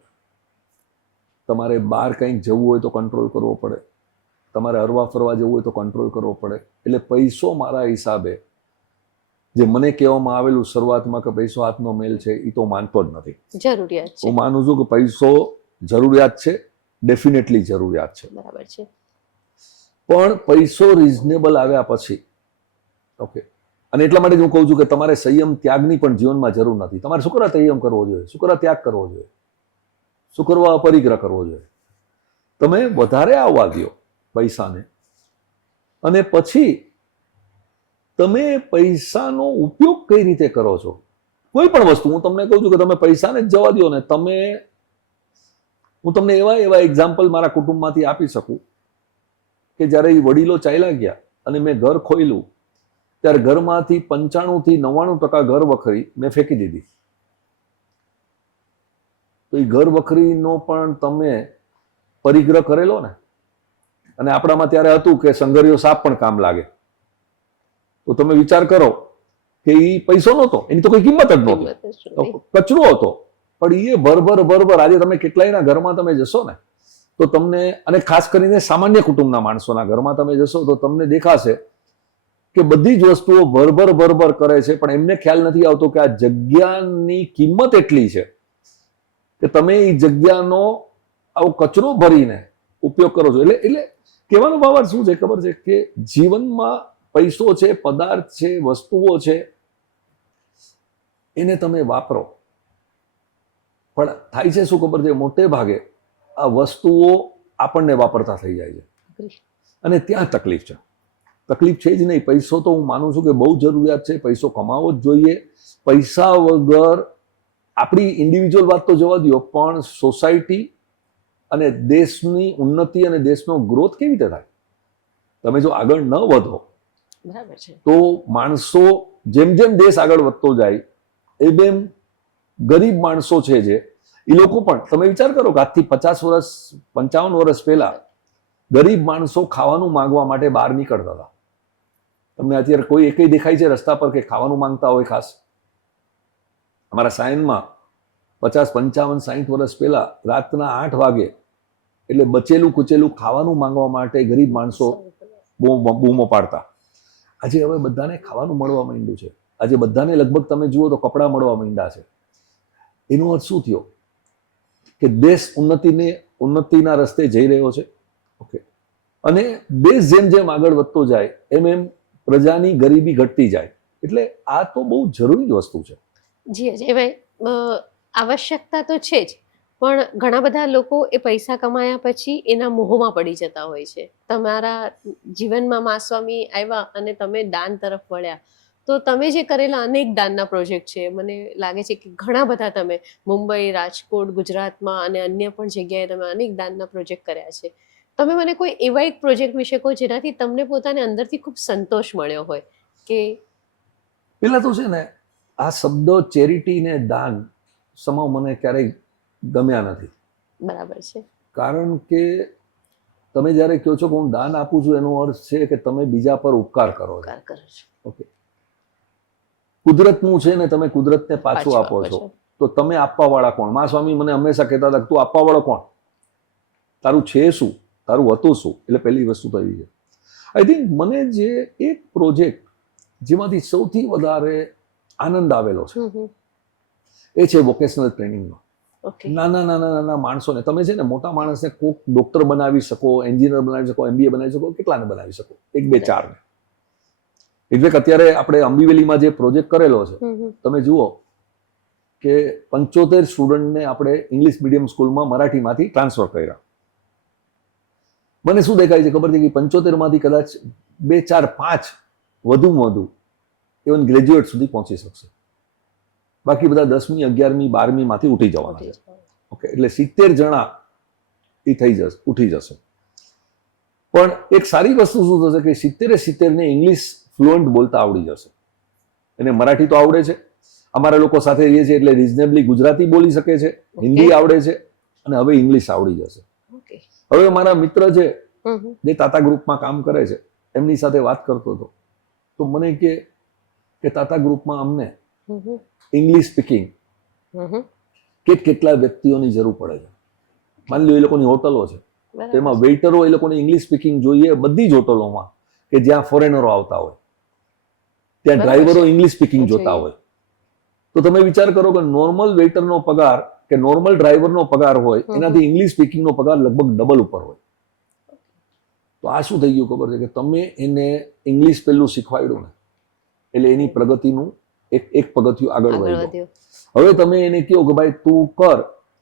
તમારે બહાર કંઈક જવું હોય તો કંટ્રોલ કરવો પડે, તમારે હરવા ફરવા જવું હોય તો કંટ્રોલ કરવો પડે. એટલે પૈસો મારા હિસાબે જે મને કહેવામાં આવેલું શરૂઆતમાં કે પૈસો હાથનો મેલ છે, એ તો માનતો જ નથી. જરૂરિયાત છે. હું માનું છું કે પૈસો જરૂરિયાત છે, ડેફિનેટલી જરૂરિયાત છે. બરાબર છે. પણ પૈસો રિઝનેબલ આવ્યા પછી, ઓકે, અને એટલા માટે જ હું કહું છું કે તમારે સંયમ ત્યાગની પણ જીવનમાં જરૂર નથી. તમારે શું કરવા સંયમ કરવો જોઈએ, શું કરવા ત્યાગ કરવો જોઈએ, શું કરવા અપરિગ્રહ કરવો જોઈએ. તમે વધારે આવવા દો પૈસાને, અને પછી તમે પૈસાનો ઉપયોગ કઈ રીતે કરો છો. કોઈ પણ વસ્તુ, હું તમને કહું છું કે તમે પૈસાને જ જવા દો ને, હું તમને એવા એવા એક્ઝામ્પલ મારા કુટુંબમાંથી આપી શકું કે જ્યારે એ વડીલો ચાલ્યા ગયા અને મેં ઘર ખોલ્યું, ત્યારે ઘરમાંથી 95 થી 99% ઘર વખરી મેં ફેંકી દીધી. તો એ ઘર વખરીનો પણ તમે પરિગ્રહ કરેલો ને. અને આપણામાં ત્યારે હતું કે સંઘર્યો સાપ પણ કામ લાગે. તો તમે વિચાર કરો કે એ પૈસો નહોતો, એની તો કોઈ કિંમત જ નહોતી, કચરો હતો. પણ એ ભરભર આજે તમે કેટલાયના ઘરમાં તમે જશો ને તો તમને, અને ખાસ કરીને સામાન્ય કુટુંબના માણસોના ઘરમાં તમે જશો તો તમને દેખાશે કે બધી જ વસ્તુઓ ભરભર કરે છે, પણ એમને ખ્યાલ નથી આવતો કે આ જગ્યાની કિંમત એટલી છે કે તમે એ જગ્યાનો આવો કચરો ભરીને ઉપયોગ કરો છો. એટલે કહેવાનો ભાવ શું છે ખબર છે કે જીવનમાં પૈસો છે, પદાર્થ છે, વસ્તુઓ છે, એને તમે વાપરો. પણ થાય છે શું ખબર છે, મોટે ભાગે આ વસ્તુઓ આપણને વાપરતા થઈ જાય છે, અને ત્યાં તકલીફ છે. તકલીફ છે જ નહીં. પૈસો તો હું માનું છું કે બહુ જરૂરિયાત છે, પૈસો કમાવો જ જોઈએ. પૈસા વગર આપણી ઇન્ડિવિજ્યુઅલ વાત તો જવા દો, પણ સોસાયટી અને દેશની ઉન્નતિ અને દેશનો ગ્રોથ કેવી રીતે થાય? તમે જો આગળ ન વધો તો માણસો, જેમ જેમ દેશ આગળ વધતો જાય એમ ગરીબ માણસો છે જે, એ લોકો પણ, તમે વિચાર કરો કે આજથી 50 વર્ષ 55 વર્ષ પહેલા ગરીબ માણસો ખાવાનું માંગવા માટે બહાર નીકળતા હતા. તમને અત્યારે કોઈ એકય દેખાય છે રસ્તા પર કે ખાવાનું માંગતા હોય? ખાસ અમારા સાયનમાં 50 55 60 વર્ષ પહેલા રાતના 8 વાગે એટલે બચેલું કુચેલું ખાવાનું માંગવા માટે ગરીબ માણસો બૂમો પાડતા. આજે હવે બધાને ખાવાનું મળવા માંડ્યું છે. આજે બધાને લગભગ તમે જુઓ તો કપડાં મળવા માંડ્યા છે. એનો અર્થ શું થયો કે દેશ ઉન્નતિના રસ્તે જઈ રહ્યો છે. ઓકે, અને દેશ જેમ જેમ આગળ વધતો જાય એમ પ્રજાની ગરીબી ઘટતી જાય. એટલે આ તો બહુ જરૂરી વસ્તુ છે. જી અજયભાઈ, આવશ્યકતા તો છે જ, પણ ઘણા બધા લોકો એ પૈસા કમાયા પછી એના મોહમાં પડી જતા હોય છે. તમારા જીવનમાં માસ્વામી આવ્યા અને તમે દાન તરફ વળ્યા, તો તમે જે કરેલા અનેક દાનના પ્રોજેક્ટ છે, મને લાગે છે કે ઘણા બધા તમે મુંબઈ, રાજકોટ, ગુજરાતમાં અને અન્ય પણ જગ્યાએ તમે અનેક દાનના પ્રોજેક્ટ કર્યા છે. તમે મને કોઈ એવા એક પ્રોજેક્ટ વિશે કહો જેનાથી તમને પોતાને અંદરથી ખૂબ સંતોષ મળ્યો હોય? કે પેલા તો છે ને, આ શબ્દો ચેરિટી ને દાન સમાવ મને ક્યારેય ગમ્યા નથી. બરાબર છે. કારણ કે તમે જ્યારે કહો છો કે હું દાન આપું છું, એનો અર્થ છે કે તમે બીજા પર ઉપકાર કરો છો. ઓકે, કુદરતનું છે ને, તમે કુદરતને પાછું આપો છો, તો તમે આપવા વાળા કોણ? મા સ્વામી મને હંમેશા કહેતા હતા, તું આપવા વાળો કોણ? તારું છે શું? તારું હતું શું? એટલે પહેલી વસ્તુ તો એવી છે. આઈ થિંક મને જે એક પ્રોજેક્ટ જેમાંથી સૌથી વધારે આનંદ આવેલો છે એ છે વોકેશનલ ટ્રેનિંગનો. નાના માણસોને તમે છે ને, મોટા માણસને કોઈક ડોક્ટર બનાવી શકો, એન્જિનિયર બનાવી શકો, MBA બનાવી શકો, કેટલાને બનાવી શકો? 1 2 4 ને. એટલે અત્યારે આપણે અંબીવેલીમાં જે પ્રોજેક્ટ કરેલો છે, તમે જુઓ કે 75 સ્ટુડન્ટને આપણે ઇંગ્લિશ મીડિયમ સ્કૂલમાં મરાઠીમાંથી ટ્રાન્સફર કર્યા. મને શું દેખાય છે ખબર છે કે 75 માંથી કદાચ 2 4 5 વધુમાં વધુ ઇવન ગ્રેજ્યુએટ સુધી પહોંચી શકશે. બાકી બધા 10મી 11મી 12મી માંથી ઉઠી જવાના છે. ઓકે, એટલે 70 જણા એ થઈ જશે, ઉઠી જશે. પણ એક સારી વસ્તુ શું થશે કે 70 ને ઇંગ્લિશ ફ્લુઅન્ટ બોલતા આવડી જશે. એને મરાઠી તો આવડે છે, અમારા લોકો સાથે રહીએ છીએ એટલે રિઝનેબલી ગુજરાતી બોલી શકે છે, હિન્દી આવડે છે, અને હવે ઇંગ્લિશ આવડી જશે. હવે મારા મિત્ર છે જે તાતા ગ્રુપમાં કામ કરે છે, એમની સાથે વાત કરતો હતો તો મને કે તાતા ગ્રુપમાં અમને ઇંગ્લિશ સ્પીકિંગ કેટલા વ્યક્તિઓની જરૂર પડે છે. માની લો એ લોકોની હોટલો છે, તેમાં વેઇટરો એ લોકોને ઇંગ્લિશ સ્પીકિંગ જોઈએ. બધી જ હોટલોમાં કે જ્યાં ફોરેનરો આવતા હોય, ત્યાં ડ્રાઈવરો ઇંગ્લિશ સ્પીકિંગ જોતા હોય. તો તમે વિચાર કરો કે નોર્મલ વેઇટરનો પગાર કે નોર્મલ ડ્રાઈવરનો પગાર હોય એનાથી ઇંગ્લિશ સ્પીકિંગનો પગાર લગભગ ડબલ ઉપર હોય. તો આ શું થઈ ગયું ખબર છે કે તમે એને ઇંગ્લિશ પેલું શીખવાડ્યું ને એટલે એની પ્રગતિનું એક પગથિયું આગળ વધ્યું. હવે તમે એને કહો કે ભાઈ તું કર,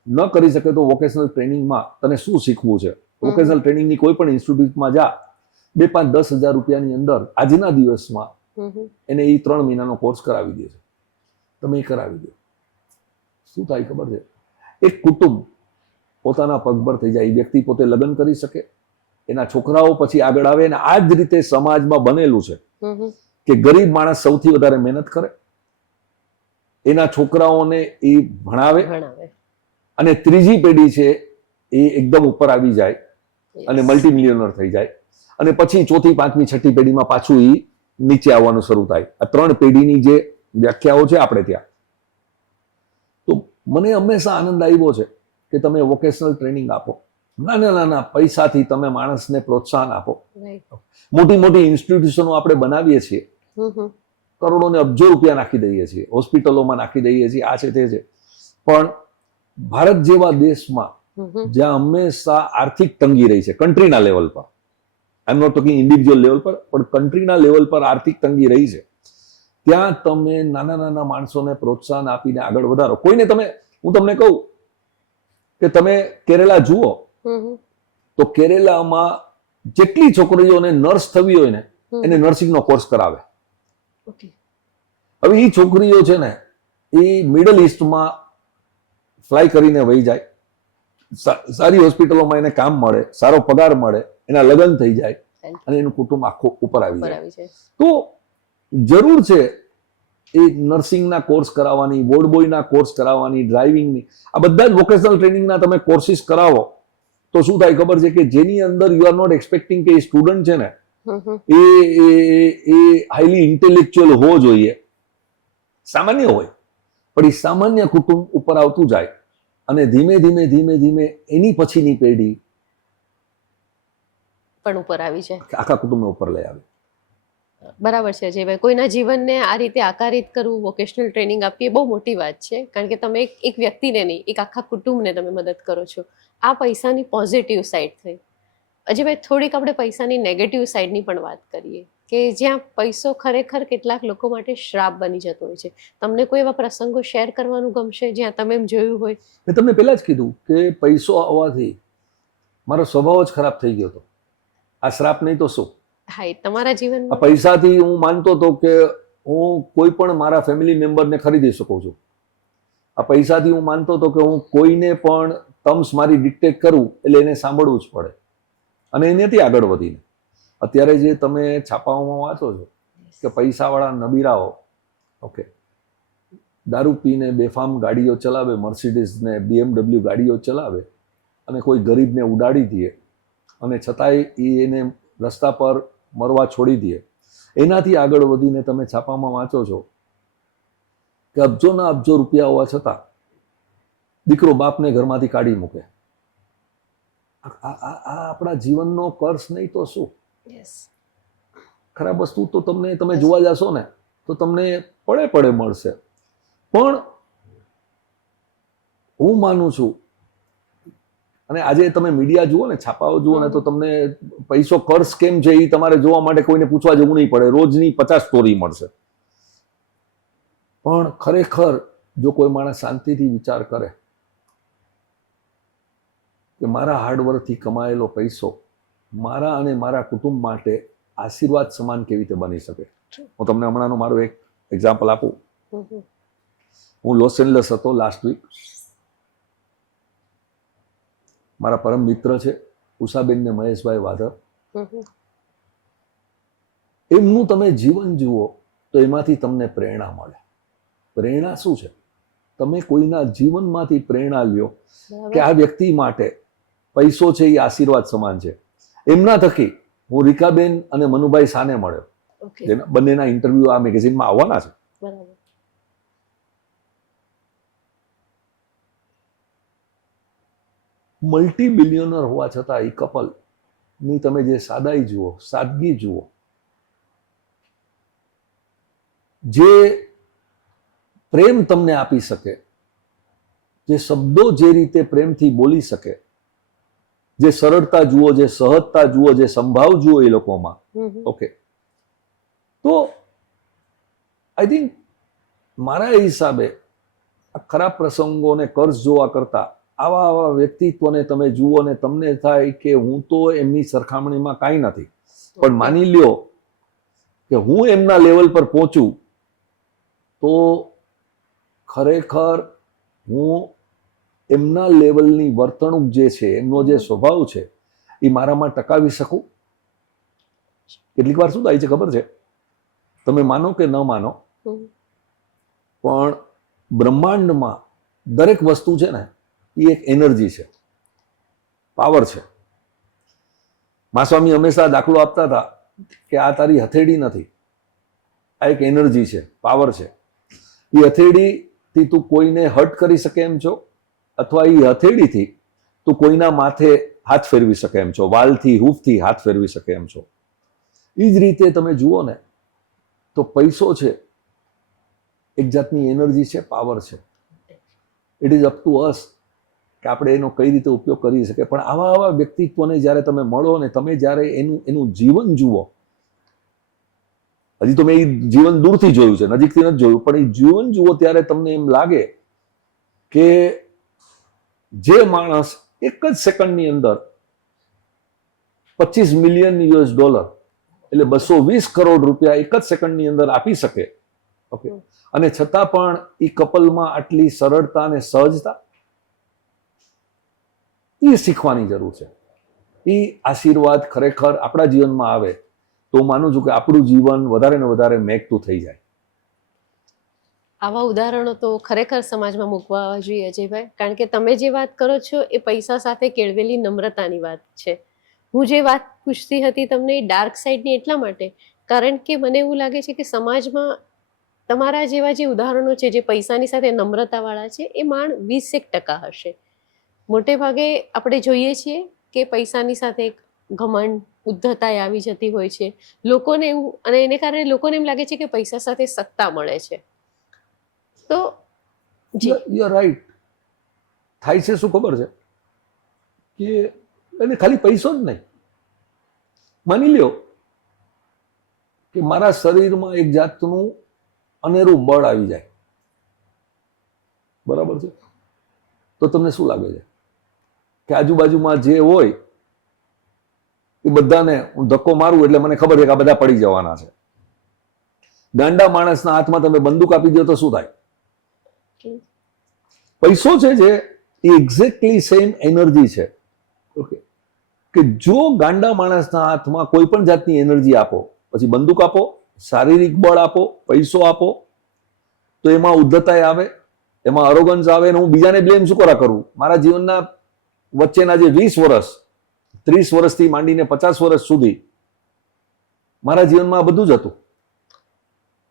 ન કરી શકે તો વોકેશનલ ટ્રેનિંગમાં તને શું શીખવું છે, વોકેશનલ ટ્રેનિંગની કોઈ પણ ઇન્સ્ટિટ્યૂટમાં જા, 5,000-10,000 રૂપિયાની અંદર આજના દિવસમાં એને એ 3 મહિનાનો કોર્સ કરાવી દે છે. તમે એ કરાવી દો, શું થાય ખબર છે? એક કુટુંબ પોતાના પગભર થઈ જાય. એ વ્યક્તિ પોતે લગ્ન કરી શકે, એના છોકરાઓ પછી આગળ આવે. અને આ જ રીતે સમાજમાં બનેલું છે કે ગરીબ માણસ સૌથી વધારે મહેનત કરે, એના છોકરાઓને એ ભણાવે, અને ત્રીજી પેઢી છે એ એકદમ ઉપર આવી જાય અને મલ્ટી મિલિયનર થઈ જાય. અને પછી ચોથી, પાંચમી, છઠ્ઠી પેઢીમાં પાછું એ નીચે આવવાનું શરૂ થાય. આ 3 પેઢીની જે વ્યાખ્યાઓ છે આપણે ત્યાં. તો મને હંમેશા આનંદ આવ્યો છે કે તમે વોકેશનલ ટ્રેનિંગ આપો, નાના નાના પૈસાથી તમે માણસને પ્રોત્સાહન આપો. મોટી મોટી ઇન્સ્ટિટ્યુશનો આપણે બનાવીએ છીએ, કરોડો ને અબજો રૂપિયા નાખી દઈએ છીએ, હોસ્પિટલોમાં નાખી દઈએ છીએ, આ છે તે છે. પણ ભારત જેવા દેશમાં જ્યાં હંમેશા આર્થિક તંગી રહી છે, કન્ટ્રીના લેવલ પર, I am not talking individual level પર, પણ કન્ટ્રીના લેવલ પર આર્થિક તંગી રહી છે, ત્યાં તમે નાના નાના માણસોને પ્રોત્સાહન આપીને આગળ વધારો. કોઈને તમે, હું તમને કહું કે તમે કેરેલા જુઓ તો કેરેલામાં જેટલી છોકરીઓને નર્સ થવી હોય ને એને નર્સિંગનો કોર્સ કરાવે. હવે એ છોકરીઓ છે ને એ મિડલ ઈસ્ટમાં ફ્લાય કરીને વહી જાય, સારી હોસ્પિટલોમાં એને કામ મળે, સારો પગાર મળે, એના લગ્ન થઈ જાય અને એનું કુટુંબ આખું ઉપર આવી જાય. તો જરૂર છે એ નર્સિંગના કોર્સ કરાવવાની, વોર્ડ બોયના કોર્સ કરાવવાની, ડ્રાઇવિંગની, આ બધા જ વોકેશનલ ટ્રેનિંગના તમે કોર્સિસ કરાવો તો શું થાય ખબર છે કે જેની અંદર યુ આર નોટ એક્સપેક્ટિંગ કે એ સ્ટુડન્ટ છે ને એ હાઈલી ઇન્ટેલેક્ચ્યુઅલ હોવો જોઈએ, સામાન્ય હોય, પણ એ સામાન્ય કુટુંબ ઉપર આવતું જાય અને ધીમે ધીમે ધીમે ધીમે એની પછીની પેઢી પણ ઉપર આવી જાય, આખા કુટુંબને ઉપર લઈ આવે. બરાબર છે અજયભાઈ. કોઈના જીવનને આ રીતે આકારિત કરવું, વોકેશનલ ટ્રેનિંગ આપવી એ બહુ મોટી વાત છે, કારણ કે તમે એક વ્યક્તિને નહીં, એક આખા કુટુંબને તમે મદદ કરો છો. આ પૈસાની પોઝિટિવ સાઈડ થઈ. અજયભાઈ, થોડીક આપણે પૈસાની નેગેટિવ સાઈડની પણ વાત કરીએ કે જ્યાં પૈસો ખરેખર કેટલાક લોકો માટે શ્રાપ બની જતો હોય છે. તમને કોઈ એવા પ્રસંગો શેર કરવાનું ગમશે જ્યાં તમે એમ જોયું હોય? મેં તમને પહેલા જ કીધું કે પૈસો આવવાથી મારો સ્વભાવ જ ખરાબ થઈ ગયો હતો. આ શ્રાપ નહીં તો શું? હા, તમારા જીવનમાં પૈસાથી હું માનતો હતો કે હું કોઈ પણ મારા ફેમિલી મેમ્બરને ખરીદી શકું છું. આ પૈસાથી હું માનતો હતો કે હું કોઈને પણ ટર્મ્સ મારી ડિક્ટેટ કરું એટલે એને સાંભળવું જ પડે અને એનાથી આગળ વધીને અત્યારે જે તમે છાપાઓમાં વાંચો છો કે પૈસાવાળા નબીરાઓ ઓકે દારૂ પીને બેફામ ગાડીઓ ચલાવે, મર્સિડીઝ ને BMW ગાડીઓ ચલાવે અને કોઈ ગરીબને ઉડાડી દે અને છતાંય એને રસ્તા પર મરવા છોડી દે. એનાથી આગળ વધીને તમે છાપામાં વાંચો છો કે અબજોના અબજો રૂપિયા હોવા છતાં દીકરો બાપને ઘરમાંથી કાઢી મૂકે. આ આપણા જીવનનો કર્સ નહીં તો શું? ખરાબ વસ્તુ તો તમે જોવા જશો ને તો તમને પડે મળશે. પણ હું માનું છું, અને આજે તમે મીડિયા જુઓ ને, છાપાઓ જુઓ ને, તો તમને પૈસો કર્સ કેમ છે એ તમારે જોવા માટે કોઈને પૂછવા જવું નહીં પડે. રોજની 50 સ્ટોરી મળશે. પણ ખરેખર જો કોઈ માણસ શાંતિથી વિચાર કરે કે મારા હાર્ડવર્કથી કમાયેલો પૈસો મારા અને મારા કુટુંબ માટે આશીર્વાદ સમાન કેવી રીતે બની શકે. હું તમને હમણાંનો મારો એક એક્ઝામ્પલ આપું. હું લોસ એન્જલસ હતો લાસ્ટ વીક. મારા પરમ મિત્ર છે ઉષાબેન ને મહેશભાઈ વાધર. એમનું તમે જીવન જુઓ તો એમાંથી તમને પ્રેરણા મળે. પ્રેરણા શું છે? તમે કોઈના જીવનમાંથી પ્રેરણા લ્યો કે આ વ્યક્તિ માટે પૈસો છે એ આશીર્વાદ સમાન છે. એમના થકી હું રીકાબેન અને મનુભાઈ સાને મળ્યો. બંનેના ઇન્ટરવ્યુ આ મેગેઝિનમાં આવવાના છે. મલ્ટી બિલિયનર હોવા છતાં એ કપલ ની તમે જે સાદાઈ જુઓ, સાદગી જુઓ, જે પ્રેમ તમને આપી શકે, જે શબ્દો જે રીતે પ્રેમથી બોલી શકે, જે સરળતા જુઓ, જે સહજતા જુઓ, જે સંભાવ જુઓ એ લોકોમાં, ઓકે, તો આઈ થિંક મારા હિસાબે આ ખરાબ પ્રસંગોને કર્જ જોવા કરતા આવા વ્યક્તિત્વને તમે જુઓ ને તમને થાય કે હું તો એમની સરખામણીમાં કાંઈ નથી, પણ માની લ્યો કે હું એમના લેવલ પર પહોંચું તો ખરેખર હું એમના લેવલની વર્તણૂક જે છે, એમનો જે સ્વભાવ છે એ મારામાં ટકાવી શકું. કેટલીક વાર શું થાય છે ખબર છે, તમે માનો કે ન માનો, પણ બ્રહ્માંડમાં દરેક વસ્તુ છે ને એ એક એનર્જી છે, પાવર છે. માસ્વામી હંમેશા દાખલો આપતા હતા કે આ તારી હથેળી નથી, આ એક એનર્જી છે, પાવર છે. એ હથેળીથી તું કોઈને હર્ટ કરી શકે એમ છો, અથવા એ હથેળીથી તું કોઈના માથે હાથ ફેરવી શકે એમ છો, વાલથી હૂફથી હાથ ફેરવી શકે એમ છો. એ જ રીતે તમે જુઓ ને તો પૈસો છે એક જાતની એનર્જી છે, પાવર છે. ઇટ ઇઝ અપ ટુ અસ કે આપણે એનો કઈ રીતે ઉપયોગ કરી શકીએ. પણ આવા વ્યક્તિત્વને જ્યારે તમે મળો ને તમે જ્યારે એનું જીવન જુઓ, હજી તો મેં એ જીવન દૂરથી જોયું છે, નજીકથી નથી જોયું, પણ એ જીવન જુઓ ત્યારે તમને એમ લાગે કે જે માણસ એક જ સેકન્ડની અંદર 25 મિલિયન US$, એટલે 220 કરોડ રૂપિયા એક જ સેકન્ડની અંદર આપી શકે, ઓકે, અને છતાં પણ એ કપલમાં આટલી સરળતા અને સહજતા, એ શીખવાની જરૂર છે. એ આશીર્વાદ ખરેખર આપણા જીવનમાં આવે તો હું માનું છું કે આપણું જીવન વધારે ને વધારે મેઘતું થઈ જાય. આવા ઉદાહરણો તો ખરેખર સમાજમાં મૂકવા જોઈએ અજયભાઈ, કારણ કે તમે જે વાત કરો છો એ પૈસા સાથે કેળવેલી નમ્રતાની વાત છે. હું જે વાત પૂછતી હતી તમને એ ડાર્ક સાઈડની એટલા માટે, કારણ કે મને એવું લાગે છે કે સમાજમાં તમારા જેવા જે ઉદાહરણો છે જે પૈસાની સાથે નમ્રતાવાળા છે એ માંડ 20% હશે. મોટે ભાગે આપણે જોઈએ છીએ કે પૈસાની સાથે એક ઘમંડ, ઉદ્ધતા આવી જતી હોય છે લોકોને એવું, અને એને કારણે લોકોને એમ લાગે છે કે પૈસા સાથે સત્તા મળે છે. તો યુ આર રાઈટ. થાય છે શું ખબર છે કે એને ખાલી પૈસો જ નહીં, માની લ્યો કે મારા શરીરમાં એક જાતનું અનેરું બળ આવી જાય, બરાબર છે, તો તમને શું લાગે છે કે આજુબાજુમાં જે હોય એ બધાને હું ધક્કો મારું એટલે મને ખબર છે કે આ બધા પડી જવાના છે. ગાંડા માણસના હાથમાં તમે બંદૂક આપી દો તો શું થાય? પૈસો છે જે એક્ઝેક્ટલી સેમ એનર્જી છે, ઓકે, કે જો ગાંડા માણસના હાથમાં કોઈ પણ જાતની એનર્જી આપો, પછી બંદૂક આપો, શારીરિક બળ આપો, પૈસો આપો, તો એમાં ઉદ્ધતાય આવે, એમાં અરોગન્સ આવે. અને હું બીજાને બ્લેમ શું કરું? મારા જીવનના વચ્ચેના જે 20 વર્ષ, 30 વર્ષથી માંડીને 50 વર્ષ સુધી મારા જીવનમાં આ બધું જ હતું.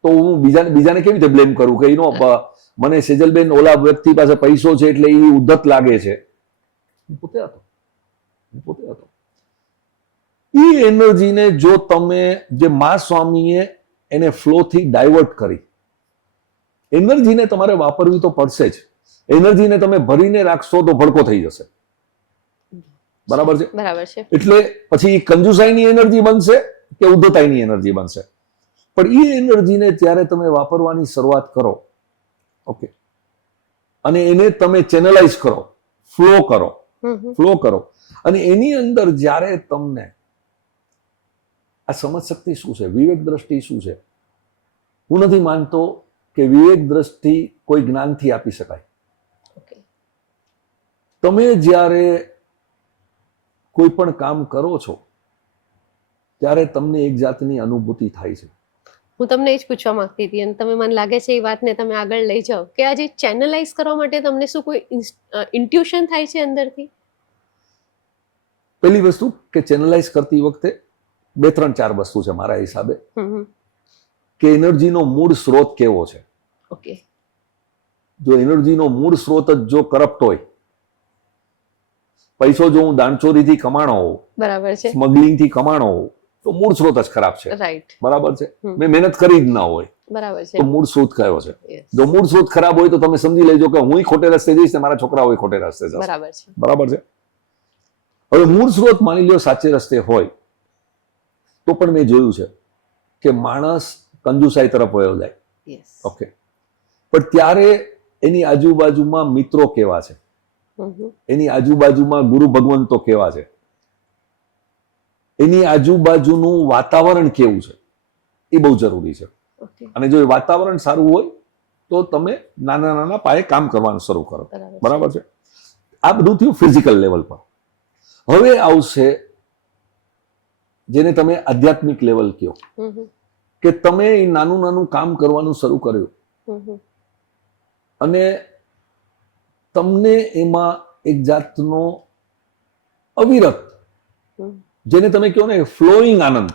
તો હું બીજાને કેવી રીતે બ્લેમ કરું કે એનો મને સેજલબેન ઓલા વ્યક્તિ પાસે પૈસો છે એટલે એ ઉદ્ધત લાગે છે? પોતે હતો. એ એનર્જીને જો તમે, જે મા સ્વામીએ એને ફ્લોથી ડાયવર્ટ કરી, એનર્જીને તમારે વાપરવી તો પડશે જ. એનર્જીને તમે ભરીને રાખશો તો ભડકો થઈ જશે, બરાબર છે? બરાબર છે. એટલે પછી કંજુસાઈની એનર્જી બનશે કે ઉદ્ધતાઈની એનર્જી બનશે. પણ એ એનર્જીને ત્યારે તમે વાપરવાની શરૂઆત કરો, ઓકે, અને એને તમે ચેનલાઇઝ કરો, ફ્લો કરો, અને એની અંદર જ્યારે તમને આ સમજ શક્તિ શું છે, વિવેક દ્રષ્ટિ શું છે, હું નથી માનતો કે વિવેક દ્રષ્ટિ કોઈ જ્ઞાનથી આપી શકાય. તમે જ્યારે કોઈ પણ કામ કરો છો ત્યારે તમને એક જાતની અનુભૂતિ થાય છે. હું તમને એ જ પૂછવા માંગતી હતી, અને તમે, મને લાગે છે એ વાતને તમે આગળ લઈ જાઓ, કે આ જે ચેનલાઇઝ કરવા માટે તમને શું કોઈ ઇન્ટ્યુશન થાય છે અંદરથી? પહેલી વસ્તુ કે ચેનલાઇઝ કરતી વખતે 2-3-4 વસ્તુ છે મારા હિસાબે, કે એનર્જીનો મૂળ સ્ત્રોત કેવો છે. ઓકે. જો એનર્જીનો મૂળ સ્ત્રોત જ જો કરપ્ટ હોય, પૈસો જો હું દાણચોરીથી કમાણો હોઉં, બરાબર છે, સ્મગલિંગથી કમાણો હોઉં, તો મૂળ સ્ત્રોત જ ખરાબ છે, રાઈટ, બરાબર છે. મેં મહેનત કરી જ ના હોય, બરાબર છે. તો મૂળ સ્ત્રોત કયો છે? Yes. જો મૂળ સ્ત્રોત ખરાબ હોય તો તમે સમજી લેજો કે હું ખોટે રસ્તે જઈશ ને મારા છોકરાઓ ખોટે રસ્તે જશે. બરાબર છે. બરાબર છે. હવે મૂળ સ્ત્રોત માની લ્યો સાચે રસ્તે હોય તો પણ મેં જોયું છે કે માણસ કંજુસાઈ તરફ વયો જાય. Yes. ઓકે, પણ ત્યારે એની આજુબાજુમાં મિત્રો કેવા છે, એની આજુબાજુમાં ગુરુ ભગવંતો કેવા છે, એની આજુબાજુનું વાતાવરણ કેવું છે, એ બહુ જરૂરી છે. Okay. અને જો એ વાતાવરણ સારું હોય તો તમે નાના નાના પાયે કામ કરવાનું શરૂ કરો. બરાબર છે. આ બધું થયું ફિઝિકલ લેવલ પર. હવે આવશે જેને તમે આધ્યાત્મિક લેવલ કહો, કે તમે એ નાનું નાનું કામ કરવાનું શરૂ કર્યું અને તમને એમાં એક જાતનો અવિરત, જેને તમે કહો ને ફ્લોઈંગ આનંદ,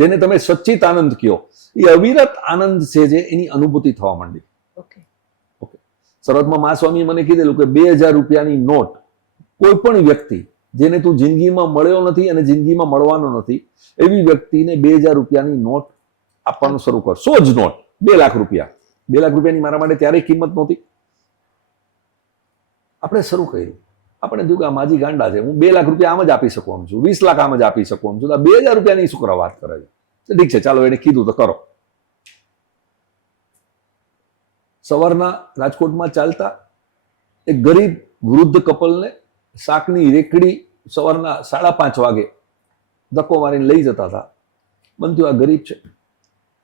જેને તમે સચ્ચિત આનંદ કહો, એ અવિરત આનંદ છે જે એની અનુભૂતિ થવા માંડી. ઓકે, શરૂઆતમાં મા સ્વામીએ મને કીધેલું કે 2000 રૂપિયાની નોટ કોઈ પણ વ્યક્તિ જેને તું જિંદગીમાં મળ્યો નથી અને જિંદગીમાં મળવાનો નથી એવી વ્યક્તિને 2000 રૂપિયાની નોટ આપવાનું શરૂ કર. 100 જ નોટ, 2 લાખ રૂપિયા. 2 લાખ રૂપિયાની મારા માટે ત્યારે કિંમત નહોતી. આપણે શરૂ કર્યું. આપણે જોયું કે આ માજી ગાંડા છે, હું 2 લાખ રૂપિયા આમ જ આપી શકું આમ છું, 20 લાખ આમ જ આપી શકું આમ છું, 2000 રૂપિયાની શું કરવા વાત કરે છે? ઠીક છે, ચાલો એને કીધું તો કરો. સવારના રાજકોટમાં ચાલતા એક ગરીબ વૃદ્ધ કપલને શાકની રેકડી સવારના 5:30 વાગે ધક્કો મારીને લઈ જતા હતા. મને થયું આ ગરીબ છે,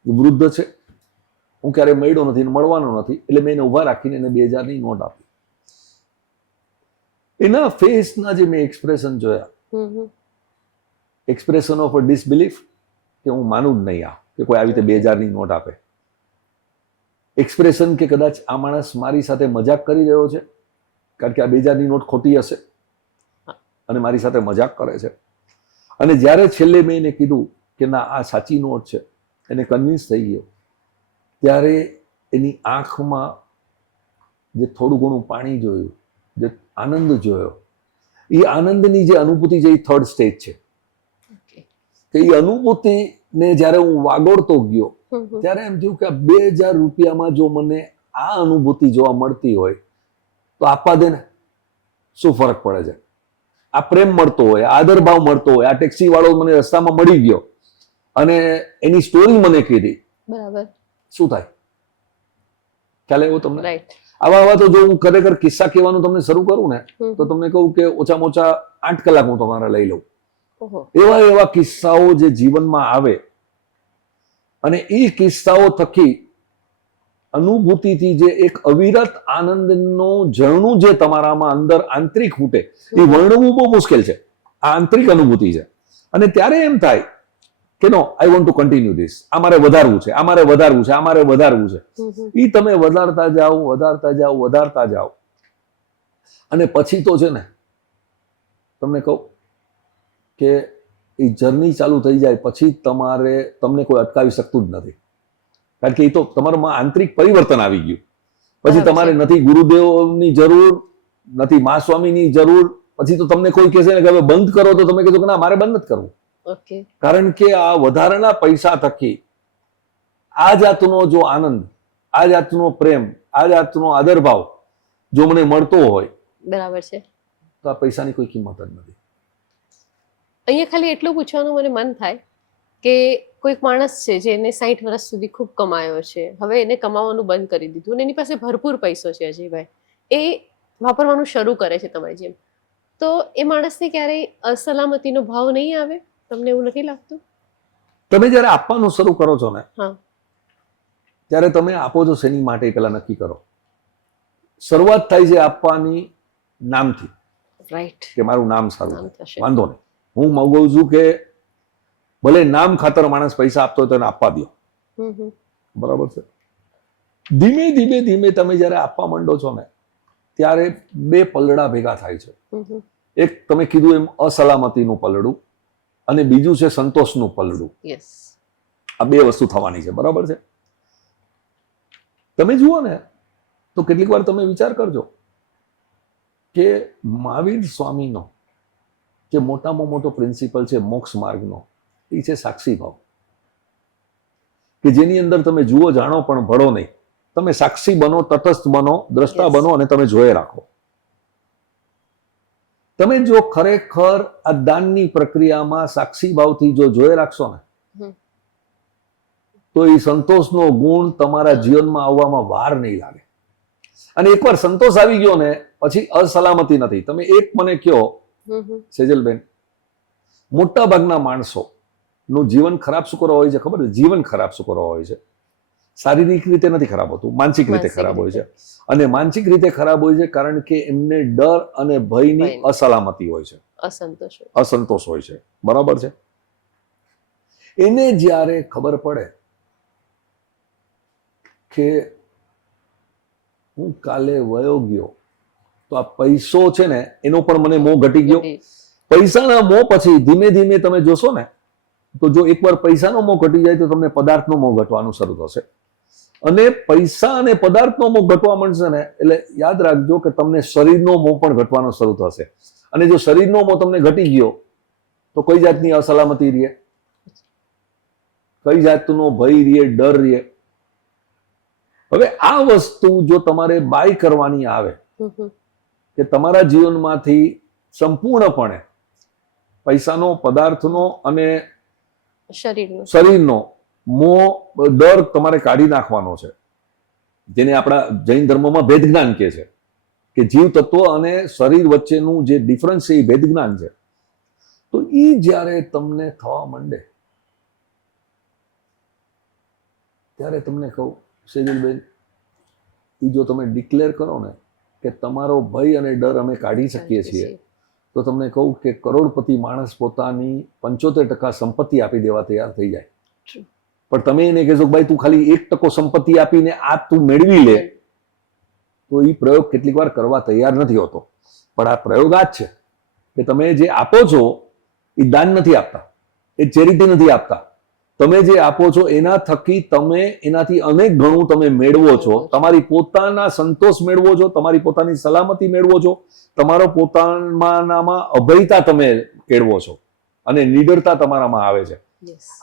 વૃદ્ધ છે, હું ક્યારેય મળ્યો નથી, મળવાનો નથી, એટલે મેં એને ઉભા રાખીને એને 2000ની નોટ આપી. એના ફેસના જે મેં એક્સપ્રેશન જોયા, એક્સપ્રેશન ઓફ અ ડિસબિલીફ, કે હું માનું જ નહીં આ કે કોઈ આવી રીતે 2000ની નોટ આપે. એક્સપ્રેશન કે કદાચ આ માણસ મારી સાથે મજાક કરી રહ્યો છે, કારણ કે આ 2000ની નોટ ખોટી હશે અને મારી સાથે મજાક કરે છે. અને જ્યારે છેલ્લે મેં એને કીધું કે ના આ સાચી નોટ છે, એને કન્વિન્સ થઈ ગયો, ત્યારે એની આંખમાં જે થોડું ઘણું પાણી જોયું, જે આનંદ જોયો, એ આનંદની જે અનુભૂતિ છે એ 3rd સ્ટેજ છે. કે એ અનુભૂતિને જ્યારે હું વાગોળતો ગયો ત્યારે એમ થયું કે 2000 રૂપિયામાં જો મને આ અનુભૂતિ જોવા મળતી હોય તો આપવા દે ને, શું ફરક પડે છે? આ પ્રેમ મળતો હોય, આદર ભાવ મળતો હોય, આ ટેક્સી વાળો મને રસ્તામાં મળી ગયો અને એની સ્ટોરી મને કીધી, બરાબર, શું થાય? ખ્યાલ આવ્યો તમને? આવા તો જો હું ખરેખર કિસ્સા કહેવાનું તમને શરૂ કરું ને તો તમને કહું કે ઓછામાં ઓછા 8 કલાક હું તમારા લઈ લઉં. એવા કિસ્સાઓ જે જીવનમાં આવે અને એ કિસ્સાઓ થકી અનુભૂતિથી જે એક અવિરત આનંદનું ઝરણું જે તમારામાં અંદર આંતરિક ફૂટે, એ વર્ણવું બહુ મુશ્કેલ છે. આ આંતરિક અનુભૂતિ છે. અને ત્યારે એમ થાય કે no, I want to continue this, આ મારે વધારવું છે, આ મારે વધારવું છે, આ મારે વધારવું છે. એ તમે વધારતા જાઓ, વધારતા જાઓ, વધારતા જાઓ અને પછી તો છે ને તમને કહું કે એ જર્ની ચાલુ થઈ જાય પછી તમને કોઈ અટકાવી શકતું જ નથી, કારણ કે એ તો તમારામાં આંતરિક પરિવર્તન આવી ગયું. પછી તમારે નથી ગુરુદેવની જરૂર, નથી મા સ્વામીની જરૂર. પછી તો તમને કોઈ કહેશે ને કે હવે બંધ કરો તો તમે કહેશો કે ના, મારે બંધ નથી કરવું. કારણ કે આ વધારાના પૈસા થકી આ જાતનો જો આનંદ, આ જાતનો પ્રેમ, આ જાતનો આદરભાવ જો મને મળતો હોય, બરાબર છે, તો આ પૈસાની કોઈ કિંમત જ નથી. અહીંયા ખાલી એટલું પૂછવાનું મને મન થાય કે કોઈક માણસ છે જેને 60 વર્ષ સુધી ખૂબ કમાયો છે, હવે એને કમાવાનું બંધ કરી દીધું અને એની પાસે ભરપૂર પૈસો છે, અજયભાઈ, એ વાપરવાનું શરૂ કરે છે તમારી જેમ, તો એ માણસને ક્યારેય અસલામતીનો ભાવ નહીં આવે? તમને એવું નથી લાગતું? તમે જ્યારે આપવાનું શરૂ કરો છો ને, ત્યારે તમે આપો છો શેની માટે પેલા નક્કી કરો. શરૂઆત થાય છે આપવાની નામથી, રાઈટ, કે મારું નામ સારું થશે, વાંધો નહીં, હું માગું છું કે ભલે નામ ખાતર માણસ પૈસા આપતો હોય તો એને આપવા દો, બરાબર છે. ધીમે ધીમે ધીમે તમે જ્યારે આપવા માંડો છો ને ત્યારે 2 પલડા ભેગા થાય છે. એક તમે કીધું એમ અસલામતીનું પલડું અને બીજું છે સંતોષનું પલડું. આ 2 વસ્તુ થવાની છે, બરાબર છે. તમે જુઓ ને તો કેટલીક વાર તમે વિચાર કરજો કે મહાવીર સ્વામીનો જે મોટામાં મોટો પ્રિન્સિપલ છે મોક્ષ માર્ગનો, એ છે સાક્ષી ભાવ. કે જેની અંદર તમે જુઓ જાણો પણ ભળો નહીં. તમે સાક્ષી બનો, તટસ્થ બનો, દ્રષ્ટા Yes. બનો અને તમે જોયે રાખો. તમે જો ખરેખર આ દાનની પ્રક્રિયામાં સાક્ષી ભાવથી જો જોયે રાખશો ને હમ. તો એ સંતોષનો ગુણ તમારા જીવનમાં આવવામાં વાર નહીં લાગે. અને એકવાર સંતોષ આવી ગયો ને પછી અસલામતી નથી. તમે એક મને કહો સેજલબેન, મોટા ભાગના માણસો નું જીવન ખરાબ શું કરવા હોય છે ખબર છે? જીવન ખરાબ શું કરવા હોય છે? શારીરિક રીતે નથી ખરાબ હોતું, માનસિક રીતે ખરાબ હોય છે. અને માનસિક રીતે ખરાબ હોય છે કારણ કે એમને ડર અને ભયની અસલામતી હોય છે, અસંતોષ હોય છે. બરાબર છે? એને જ્યારે ખબર પડે કે હું કાલે વયો ગયો તો આ પૈસો છે ને એનો પણ મને મોહ ઘટી ગયો. પૈસાના મોહ પછી ધીમે ધીમે તમે જોશો ને તો જો એકવાર પૈસાનો મોહ ઘટી જાય તો તમને પદાર્થનો મોહ ઘટવાનું શરૂ થશે. અને પૈસા અને પદાર્થનો મોહ ઘટવા માંડશે ને એટલે યાદ રાખજો કે તમને શરીરનો મોહ પણ ઘટવાનો શરૂ થશે. અને જો શરીરનો મોહ તમને ઘટી ગયો તો કઈ જાતની અસલામતી રહે? કઈ જાતનો ભય રહે, ડર રહે? હવે આ વસ્તુ જો તમારે બાય કરવાની આવે કે તમારા જીવનમાંથી સંપૂર્ણપણે પૈસાનો, પદાર્થનો અને શરીરનો મોહ, ડર તમારે કાઢી નાખવાનો છે. જેને આપણા જૈન ધર્મમાં ભેદ જ્ઞાન કહે છે કે જીવ તત્વ અને શરીર વચ્ચેનું જે ડિફરન્સ છે એ ભેદ જ્ઞાન છે. તો એ જ્યારે તમને થવા માંડે ત્યારે તમને કહું સેજલબેન, એ જો તમે ડિક્લેર કરો ને કે તમારો ભય અને ડર અમે કાઢી શકીએ છીએ, તો તમને કહું કે કરોડપતિ માણસ પોતાની 75% સંપત્તિ આપી દેવા તૈયાર થઈ જાય. પણ તમે એને કહેશો ભાઈ તું ખાલી 1% સંપત્તિ આપીને આ તું મેળવી લે, તો એ પ્રયોગ કેટલીક વાર કરવા તૈયાર નથી હોતો. પણ આ પ્રયોગ આ જ છે કે તમે જે આપો છો એ દાન નથી આપતા, એ ચેરિટી નથી આપતા. તમે જે આપો છો એના થકી તમે એનાથી અનેક ગણું તમે મેળવો છો. તમારી પોતાના સંતોષ મેળવો છો, તમારી પોતાની સલામતી મેળવો છો, તમારો પોતાનામાં અભયતા તમે કેળવો છો અને નિડરતા તમારામાં આવે છે.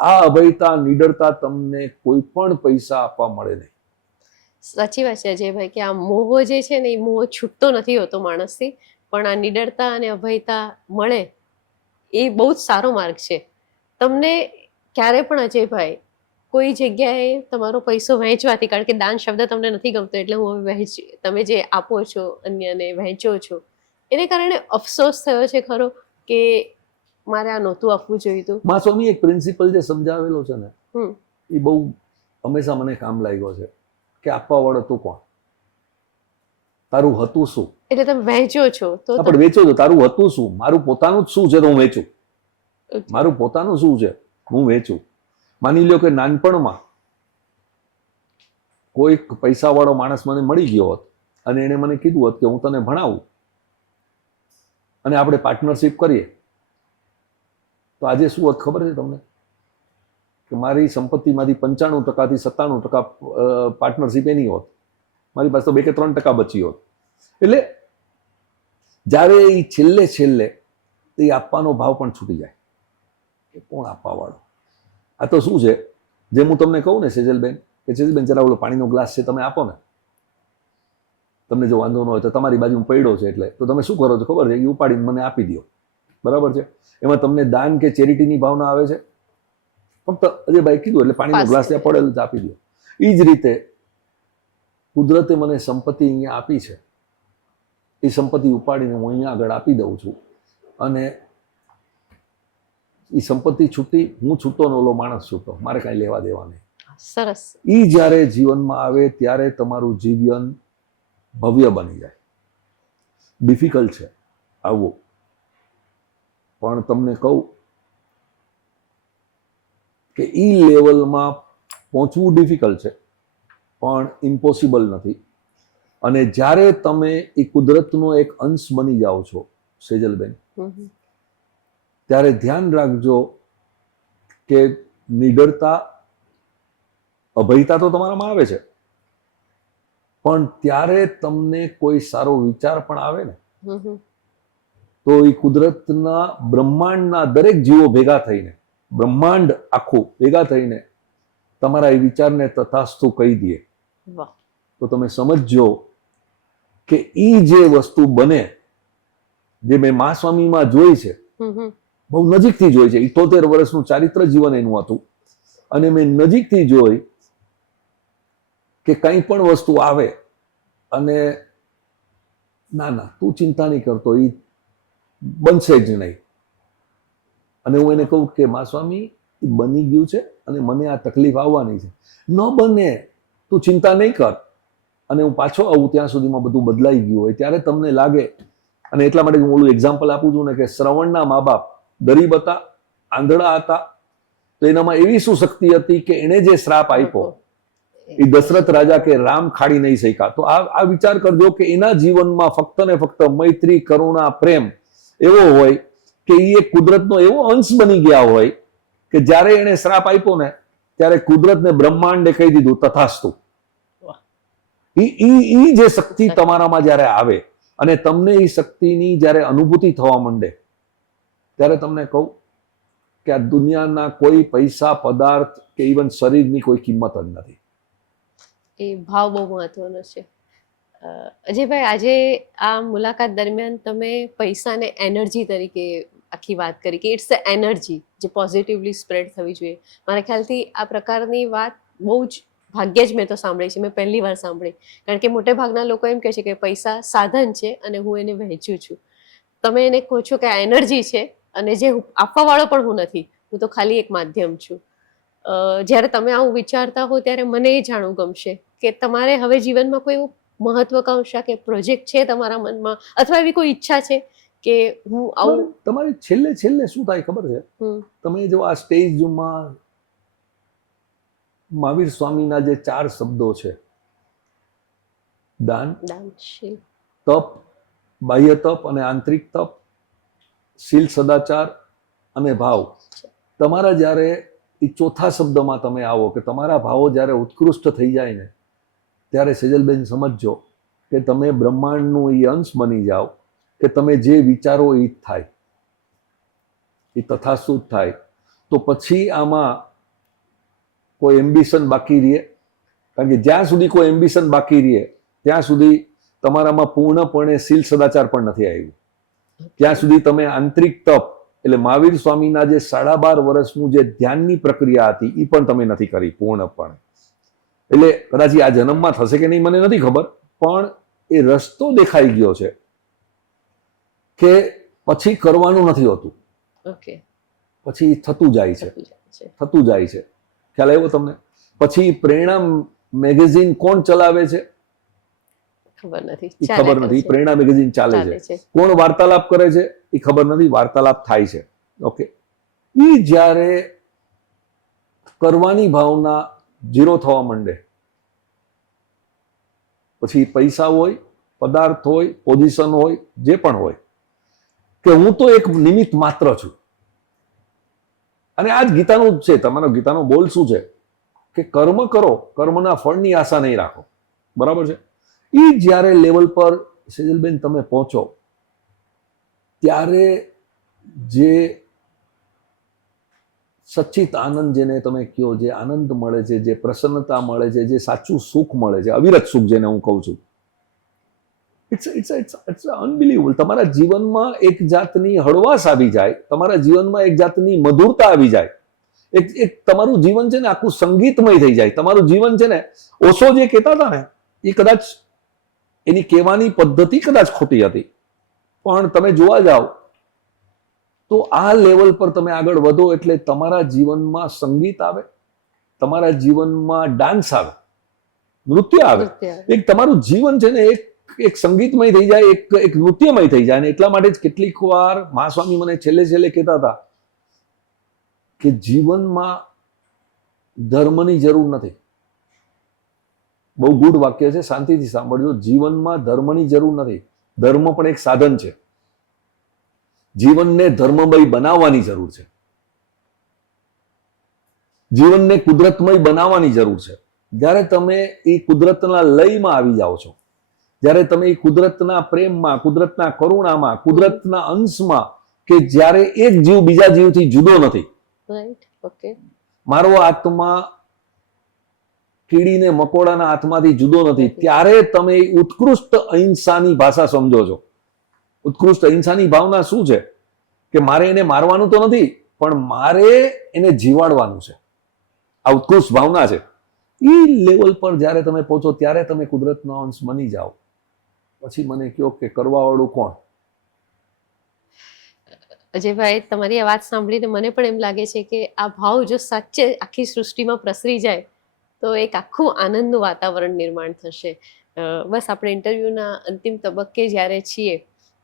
આ અભયતા, નિડરતા તમને કોઈ પણ પૈસા આપવા મળે નહીં. સાચી વાત છે અજયભાઈ કે આ મોહ જે છે ને એ મોહ છૂટતો નથી હોતો માણસથી, પણ આ નિડરતા અને અભયતા મળે એ બહુ જ સારો માર્ગ છે. તમને ક્યારે પણ અજયભાઈ કોઈ જગ્યાએ તમારો પૈસો વહેંચવાથી, કારણ કે દાન શબ્દ તમને નથી ગમતો એટલે હું તમે જે આપો છો અન્યને વહેંચો છો એને કારણે અફસોસ થયો છે ખરો કે મારે આ નહોતું આપવું જોઈતું? મા સ્વામી એક પ્રિન્સિપલ જે સમજાવેલો છે ને એ બહુ હંમેશા મને કામ લાગ્યો છે કે આપવા વાળો તું કોણ? તારું હતું શું? એટલે તમે વહેંચો છો તો પણ વેચો છો, તારું હતું શું? મારું પોતાનું જ શું છે તો હું વેચું? મારું પોતાનું શું છે હું વેચું? માની લ્યો કે નાનપણમાં કોઈક પૈસાવાળો માણસ મને મળી ગયો હોત અને એને મને કીધું હોત કે હું તને ભણાવું અને આપણે પાર્ટનરશિપ કરીએ, તો આજે શું હોત ખબર છે તમને? કે મારી સંપત્તિમાંથી 95% થી 97% પાર્ટનરશિપ એની હોત, મારી પાસે તો 2 કે 3% બચી હોત. એટલે જ્યારે એ છેલ્લે એ આપવાનો ભાવ પણ છૂટી જાય કે કોણ આપવા વાળો? આ તો શું છે, જેમ હું તમને કહું ને સેજલબેન કે સેજલબેન જરા ઓલો પાણીનો ગ્લાસ છે તમે આપો ને, તમને જો વાંધો ન હોય તો તમારી બાજુમાં પડ્યો છે એટલે તો તમે શું કરો છો ખબર છે? એ ઉપાડીને મને આપી દો. બરાબર છે? એમાં તમને દાન કે ચેરિટીની ભાવના આવે છે? ફક્ત અજયભાઈ કીધું એટલે પાણીનો ગ્લાસ ત્યાં પડેલો તો આપી દો. એ જ રીતે કુદરતે મને સંપત્તિ અહીંયા આપી છે, એ સંપત્તિ ઉપાડીને હું અહીંયા આગળ આપી દઉં છું અને એ સંપત્તિ છૂટી, હું છૂટો ને ઓલો માણસ છૂટો, મારે કાંઈ લેવા દેવા નહીં. સરસ. એ જ્યારે જીવનમાં આવે ત્યારે તમારું જીવન ભવ્ય બની જાય. ડિફિકલ્ટ છે આવવું, પણ તમને કહું કે ઈ લેવલમાં પહોંચવું ડિફિકલ્ટ છે પણ ઇમ્પોસિબલ નથી. અને જ્યારે તમે એ કુદરતનો એક અંશ બની જાઓ છો સેજલબેન, ત્યારે ધ્યાન રાખજો કે નિડરતા, અભયતા તો તમારામાં આવે છે, પણ ત્યારે તમને કોઈ સારો વિચાર પણ આવે ને તો એ કુદરતના બ્રહ્માંડના દરેક જીવો ભેગા થઈને, બ્રહ્માંડ આખું ભેગા થઈને તમારા એ વિચારને તથાસ્તુ કહી દે, વાહ. તો તમે સમજજો કે ઈ જે વસ્તુ બને, જે મેં મા સ્વામીમાં જોઈ છે, હમ હમ. બહુ નજીકથી જોઈ છે. 78 વર્ષનું ચારિત્ર જીવન એનું હતું, અને મેં નજીકથી જોઈ કે કંઈ પણ વસ્તુ આવે અને ના ના તું ચિંતા નહીં કરતો, એ બનશે જ નહીં. અને હું એને કહું કે મા સ્વામી એ બની ગયું છે અને મને આ તકલીફ આવવાની છે, ન બને તું ચિંતા નહીં કર, અને હું પાછો આવું ત્યાં સુધીમાં બધું બદલાઈ ગયું હોય ત્યારે તમને લાગે. અને એટલા માટે હું ઓલું એક્ઝામ્પલ આપું છું ને કે શ્રવણના મા બાપ ગરીબ હતા, આંધળા હતા, તો એનામાં એવી શું શક્તિ હતી કે એણે જે શ્રાપ આપ્યો એ દશરથ રાજા કે રામ ખાડી નહીં શક્યા. તો આ વિચાર કરજો કે એના જીવનમાં ફક્ત ને ફક્ત મૈત્રી, કરુણા, પ્રેમ એવો હોય કે એ એક કુદરતનો એવો અંશ બની ગયા હોય કે જ્યારે એણે શ્રાપ આપ્યો ને ત્યારે કુદરતને બ્રહ્માંડે કહી દીધું તથાસ્તુ. ઈ જે શક્તિ તમારામાં જ્યારે આવે અને તમને એ શક્તિની જ્યારે અનુભૂતિ થવા માંડે ત્યારે તમને કહું કે આ દુનિયાના કોઈ પૈસા, પદાર્થ કે ઇવન શરીરની કોઈ કિંમત જ નથી. એ ભાવ બહુ મહત્વનો છે. અજયભાઈ, આજે આ મુલાકાત દરમિયાન તમે પૈસાને એનર્જી તરીકે આખી વાત કરી કે ઇટ્સ અ એનર્જી જે પોઝિટિવલી સ્પ્રેડ થવી જોઈએ. મારા ખ્યાલથી આ પ્રકારની વાત બહુ જ ભાગ્યે જ મેં તો સાંભળી છે, મેં પહેલી વાર સાંભળી. કારણ કે મોટે ભાગના લોકો એમ કહે છે કે પૈસા સાધન છે અને હું એને વહેંચું છું. તમે એને કહો છો કે આ એનર્જી છે અને જે આપવાવાળો પણ હું નથી, હું તો ખાલી એક માધ્યમ છું. જ્યારે તમે આવું વિચારતા હો ત્યારે મને એ જાણવું ગમશે કે તમારે હવે જીવનમાં કોઈ એવું મહત્વકાંક્ષા કે પ્રોજેક્ટ છે તમારા મનમાં, અથવા એવી કોઈ ઈચ્છા છે કે હું આવું? તમારી છેલ્લે શું થાય ખબર છે? તમે જો આ સ્ટેજમાં મહાવીર સ્વામીના જે 4 શબ્દો છે, દાન, તપ, બાહ્ય તપ અને આંતરિક તપ, શીલ, સદાચાર અને ભાવ, તમારા જ્યારે એ ચોથા શબ્દમાં તમે આવો કે તમારા ભાવો જ્યારે ઉત્કૃષ્ટ થઈ જાય ને ત્યારે સેજલબેન સમજજો કે તમે બ્રહ્માંડનું એ અંશ બની જાઓ કે તમે જે વિચારો એ જ થાય, એ તથાસ્તુ જ થાય. તો પછી આમાં કોઈ એમ્બિશન બાકી રહે? કારણ કે જ્યાં સુધી કોઈ એમ્બિશન બાકી રહે ત્યાં સુધી તમારામાં પૂર્ણપણે શીલ, સદાચાર પણ નથી આવ્યું. ત્યાં સુધી તમે આંતરિક તપ એટલે મહાવીર સ્વામીના જે 12.5 વર્ષનું જે ધ્યાનની પ્રક્રિયા હતી એ પણ તમે નથી કરી પૂર્ણપણે. એટલે કદાચ આ જન્મમાં થશે કે નહીં મને નથી ખબર, પણ એ રસ્તો દેખાઈ ગયો છે કે પછી કરવાનું નથી હોતું, પછી થતું જાય છે. ખ્યાલ આવ્યો તમને? પછી પ્રેરણા મેગેઝિન કોણ ચલાવે છે ખબર નથી, પ્રેરણા મેગેઝિન ચાલે છે. કોણ વાર્તાલાપ કરે છે એ ખબર નથી, વાર્તાલાપ થાય છે. ઓકે, એ જ્યારે કરવાની ભાવના ઝીરો થવા માંડે પછી પૈસા હોય, પદાર્થ હોય, પોઝિશન હોય, જે પણ હોય, કે હું તો એક નિમિત્ત માત્ર છું. અને આ જ ગીતાનું જ છે. તમારો ગીતાનો બોલ શું છે કે કર્મ કરો, કર્મના ફળની આશા નહીં રાખો. બરાબર છે? એ જ્યારે લેવલ પર સેજલબેન તમે પહોંચો ત્યારે જે સચ્ચિત આનંદ જેને તમે કહો, જે આનંદ મળે છે, જે પ્રસન્નતા મળે છે, જે સાચું સુખ મળે છે, અવિરત સુખ જેને હું કહું છું, ઇટ્સ અનબિલીવેબલ. તમારા જીવનમાં એક જાતની હળવાશ આવી જાય, તમારા જીવનમાં એક જાતની મધુરતા આવી જાય. એક તમારું જીવન છે ને આખું સંગીતમય થઈ જાય. તમારું જીવન છે ને, ઓશો જે કહેતા હતા ને એ કદાચ એની કહેવાની પદ્ધતિ કદાચ ખોટી હતી, પણ તમે જોવા જાઓ તો આ લેવલ પર તમે આગળ વધો એટલે તમારા જીવનમાં સંગીત આવે, તમારા જીવનમાં ડાન્સ આવે, નૃત્ય આવે. એક તમારું જીવન છે ને એક સંગીતમય થઈ જાય, એક નૃત્યમય થઈ જાય. અને એટલા માટે જ કેટલીક વાર મા સ્વામી મને છેલ્લે કહેતા હતા કે જીવનમાં ધર્મની જરૂર નથી. બહુ ગુડ વાક્ય છે, શાંતિથી સાંભળજો. જીવનમાં ધર્મની જરૂર નથી. ધર્મ પણ એક સાધન છે. જીવનને ધર્મમય બનાવવાની જરૂર છે. જીવનને કુદરતમય બનાવવાની જરૂર છે. જ્યારે તમે એ કુદરતના લયમાં આવી જાઓ છો, જ્યારે તમે એ કુદરતના પ્રેમમાં, કુદરતના કરુણામાં, કુદરતના અંશમાં, કે જ્યારે એક જીવ બીજા જીવથી જુદો નથી. મારો આત્મા કીડીને મકોડાના હાથમાંથી જુદો નથી, ત્યારે તમે ઉત્કૃષ્ટ અહિંસાની ભાષા સમજો છો. ઉત્કૃષ્ટ અહિંસાની ભાવના શું છે કે મારે એને મારવાનું તો નથી, પણ મારે એને જીવાડવાનું છે. આ ઉત્કૃષ્ટ ભાવના છે. એ લેવલ પર જ્યારે તમે પહોંચો ત્યારે તમે કુદરતનો અંશ બની જાઓ. પછી મને કહો કે કરવાવાળું કોણ? અજયભાઈ, તમારી આ વાત સાંભળીને મને પણ એમ લાગે છે કે આ ભાવ જો સાચે આખી સૃષ્ટિમાં પ્રસરી જાય તો એક આખું આનંદનું વાતાવરણ નિર્માણ થશે. બસ આપણે ઇન્ટરવ્યૂના અંતિમ તબક્કે જ્યારે છીએ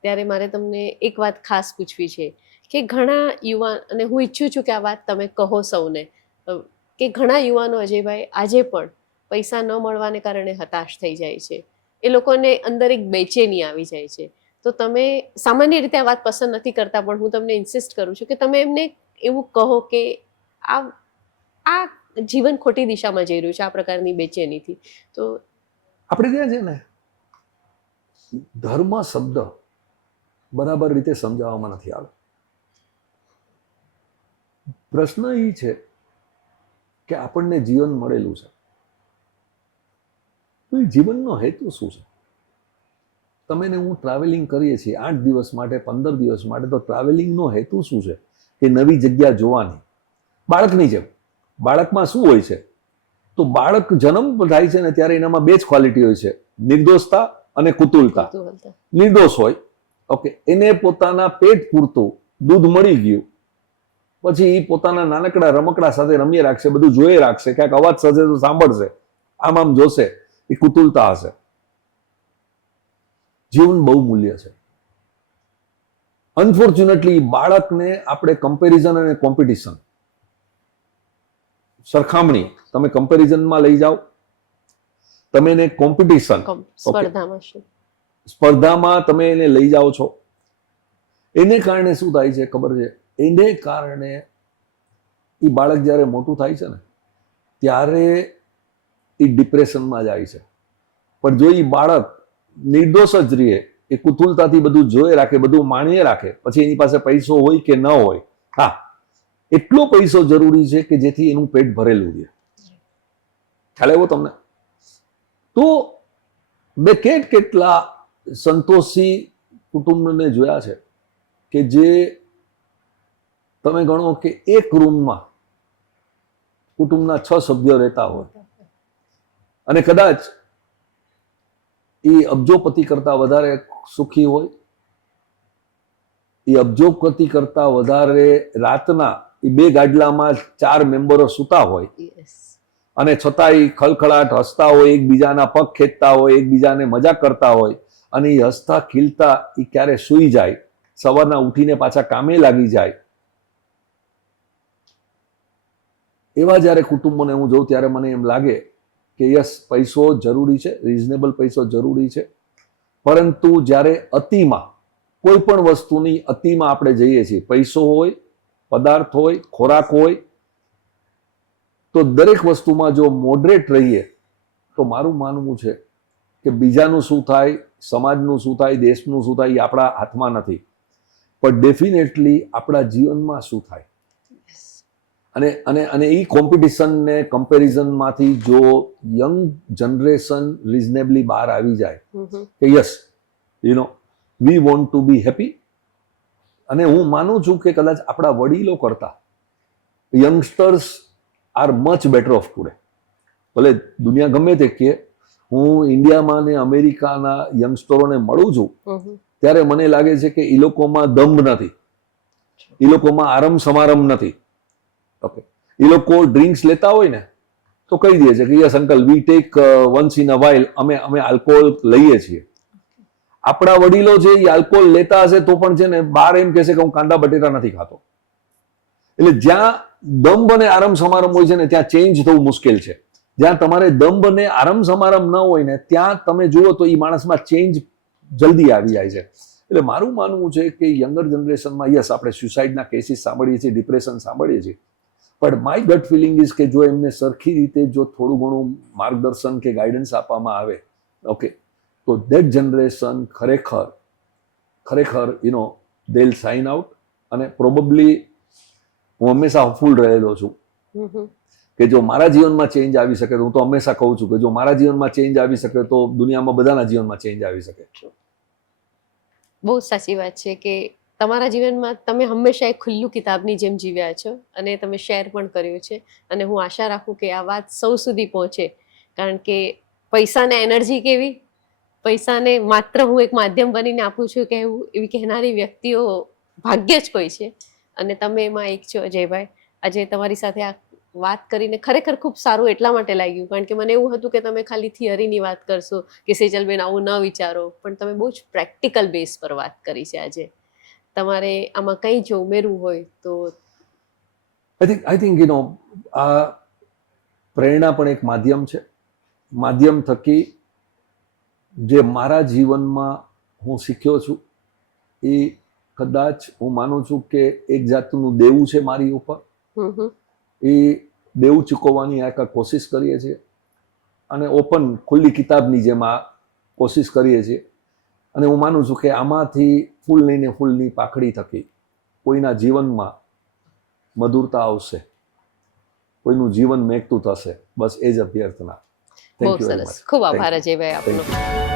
ત્યારે મારે તમને એક વાત ખાસ પૂછવી છે કે ઘણા યુવાન, અને હું ઈચ્છું છું કે આ વાત તમે કહો સૌને, કે ઘણા યુવાનો અજયભાઈ આજે પણ પૈસા ન મળવાને કારણે હતાશ થઈ જાય છે. એ લોકોને અંદર એક બેચેની આવી જાય છે. તો તમે સામાન્ય રીતે આ વાત પસંદ નથી કરતા, પણ હું તમને ઇન્સિસ્ટ કરું છું કે તમે એમને એવું કહો કે આ જીવન ખોટી દિશામાં જઈ રહ્યું છે આ પ્રકારની બેચેનીથી. તો આપણે ત્યાં છે ને, ધર્મ શબ્દ બરાબર રીતે સમજાવવામાં નથી આવ્યો. પ્રશ્ન એ છે કે આપણને જીવન મળેલું છે, તો એ જીવનનો હેતુ શું છે? તમે ને હું ટ્રાવેલિંગ કરીએ છીએ 8 દિવસ માટે, 15 દિવસ માટે, તો ટ્રાવેલિંગનો હેતુ શું છે? કે નવી જગ્યા જોવાની. બાળકની જેમ, બાળકમાં શું હોય છે? તો બાળક જન્મ થાય છે ને ત્યારે એનામાં 2 જ ક્વોલિટી હોય છે, નિર્દોષતા અને કુતૂહલતા. નિર્દોષ હોય, ઓકે, એને પોતાના પેટ પૂરતું દૂધ મળી ગયું, પછી એ પોતાના નાનકડા રમકડા સાથે રમી રાખશે, બધું જોઈ રાખશે, ક્યાંક અવાજ સર્જે તો સાંભળશે, આમ જોશે, એ કુતૂહલતા હશે. જીવન બહુ મૂલ્ય છે. અનફોર્ચ્યુનેટલી બાળકને આપણે કમ્પેરિઝન અને કોમ્પિટિશન, સરખામણી, તમે કમ્પેરિઝનમાં લઈ જાઓ, તમે એને કોમ્પિટિશન, સ્પર્ધામાં તમે એને લઈ જાઓ છો. એને કારણે શું થાય છે ખબર છે? એને કારણે એ બાળક જ્યારે મોટું થાય છે ને ત્યારે એ ડિપ્રેશનમાં જાય છે. પણ જો એ બાળક નિર્દોષ જ રહે, એ કુતૂહલતાથી બધું જોઈ રાખે, બધું માણીએ રાખે, પછી એની પાસે પૈસો હોય કે ન હોય, હા, એટલો પૈસો જરૂરી છે કે જેથી એનું પેટ ભરેલું રહે. ખ્યાલ આવ્યો તમને? તો મેં કેટલા સંતોષી કુટુંબને જોયા છે કે જે તમે ગણો કે એક રૂમમાં કુટુંબના 6 સભ્યો રહેતા હોય અને કદાચ એ અબજોપતિ કરતા વધારે સુખી હોય, એ અબજોપતિ કરતા વધારે રાતના એ 2 ગાડલામાં 4 મેમ્બરો સૂતા હોય, અને છતાંય ખલખલાટ હસતા હોય, એકબીજાના પગ ખેંચતા હોય, એકબીજાને મજાક કરતા હોય, અને એ હસતા ખીલતા એ ક્યારે સૂઈ જાય, સવારના ઉઠીને પાછા કામે લાગી જાય. એવા જ્યારે કુટુંબોને હું જોઉં ત્યારે મને એમ લાગે કે યસ, પૈસો જરૂરી છે, રિઝનેબલ પૈસો જરૂરી છે, પરંતુ જ્યારે અતિમાં, કોઈ પણ વસ્તુની અતિમાં આપણે જઈએ છીએ, પૈસો હોય, પદાર્થ હોય, ખોરાક હોય, તો દરેક વસ્તુમાં જો મોડરેટ રહીએ તો મારું માનવું છે કે બીજાનું શું થાય, સમાજનું શું થાય, દેશનું શું થાય, એ આપણા હાથમાં નથી, પણ ડેફિનેટલી આપણા જીવનમાં શું થાય. અને એ કોમ્પિટિશન ને કમ્પેરિઝનમાંથી જો યંગ જનરેશન રિઝનેબલી બહાર આવી જાય કે yes, we want to be happy, અને હું માનું છું કે કદાચ આપણા વડીલો કરતા youngsters are much better off today. ભલે દુનિયા ગમે તે કહે, હું ઇન્ડિયામાં ને અમેરિકાના યંગસ્ટરોને મળું છું ત્યારે મને લાગે છે કે એ લોકોમાં દંભ નથી, એ લોકોમાં આરમ સમારમ નથી. ઓકે, એ લોકો ડ્રિંક્સ લેતા હોય ને તો કહી દે છે કે yes uncle, we take once in a while, અમે આલ્કોહોલ લઈએ છીએ. આપણા વડીલો છે એ આલ્કોહોલ લેતા હશે તો પણ છે ને બહાર એમ કહેશે કે હું કાંદા બટેટા નથી ખાતો. એટલે જ્યાં દંભ અને આરમ સમારમ હોય છે ને ત્યાં ચેન્જ થવું મુશ્કેલ છે. જ્યાં તમારે દંભ અને આરમ સમારમ ન હોય ને ત્યાં તમે જુઓ તો એ માણસમાં ચેન્જ જલ્દી આવી જાય છે. એટલે મારું માનવું છે કે યંગર જનરેશનમાં યસ, આપણે સુસાઇડના કેસીસ સાંભળીએ છીએ, ડિપ્રેશન સાંભળીએ છીએ, પણ માય ગટ ફિલિંગ ઇઝ કે જો એમને સરખી રીતે જો થોડું ઘણું માર્ગદર્શન કે ગાઈડન્સ આપવામાં આવે, ઓકે, તો દેટ જનરેશન ખરેખર દે વિલ સાઇન આઉટ. અને પ્રોબેબલી હું હંમેશા હોપફુલ રહેલો છું કે જો મારા જીવનમાં ચેન્જ આવી શકે તો હું તો હંમેશા કહું છું કે જો મારા જીવનમાં ચેન્જ આવી શકે તો દુનિયામાં બધાના જીવનમાં ચેન્જ આવી શકે. બહુ સાચી વાત છે કે તમારા જીવનમાં તમે હંમેશા એક ખુલ્લું કિતાબની જેમ જીવ્યા છો અને તમે શેર પણ કર્યું છે. અને હું આશા રાખું કે આ વાત સૌ સુધી પહોંચે, કારણ કે પૈસાને એનર્જી કેવી, પૈસાને માત્ર હું એક માધ્યમ બનીને આપું છું કે એવી કહેનારી વ્યક્તિઓ ભાગ્યે જ કોઈ છે, અને તમે એમાં એક છો અજયભાઈ. આજે તમારી સાથે આ વાત કરીને ખરેખર ખૂબ સારું એટલા માટે લાગ્યું, કારણ કે મને એવું હતું કે તમે ખાલી થિયરીની વાત કરશો કે સેજલબેન આવું ન વિચારો, પણ તમે બહુ જ પ્રેક્ટિકલ બેઝ પર વાત કરી છે આજે. તમારે આમાં કંઈ જો ઉમેરવું હોય તો. આઈ થિંક આ પ્રેરણા પણ એક માધ્યમ છે. માધ્યમ થકી જે મારા જીવનમાં હું શીખ્યો છું એ કદાચ હું માનું છું કે એક જાતનું દેવું છે મારી ઉપર. એ દેવું ચૂકવવાની આ કોશિશ કરીએ છીએ, અને ઓપન ખુલ્લી કિતાબની જેમ આ કોશિશ કરીએ છીએ. અને હું માનું છું કે આમાંથી ફૂલ લઈને ફૂલની પાખડી થકી કોઈના જીવનમાં મધુરતા આવશે, કોઈનું જીવન મેઘતું થશે. બસ એ જ અભ્યર્થના. બહુ સરસ. ખૂબ આભાર અજયભાઈ આપનો.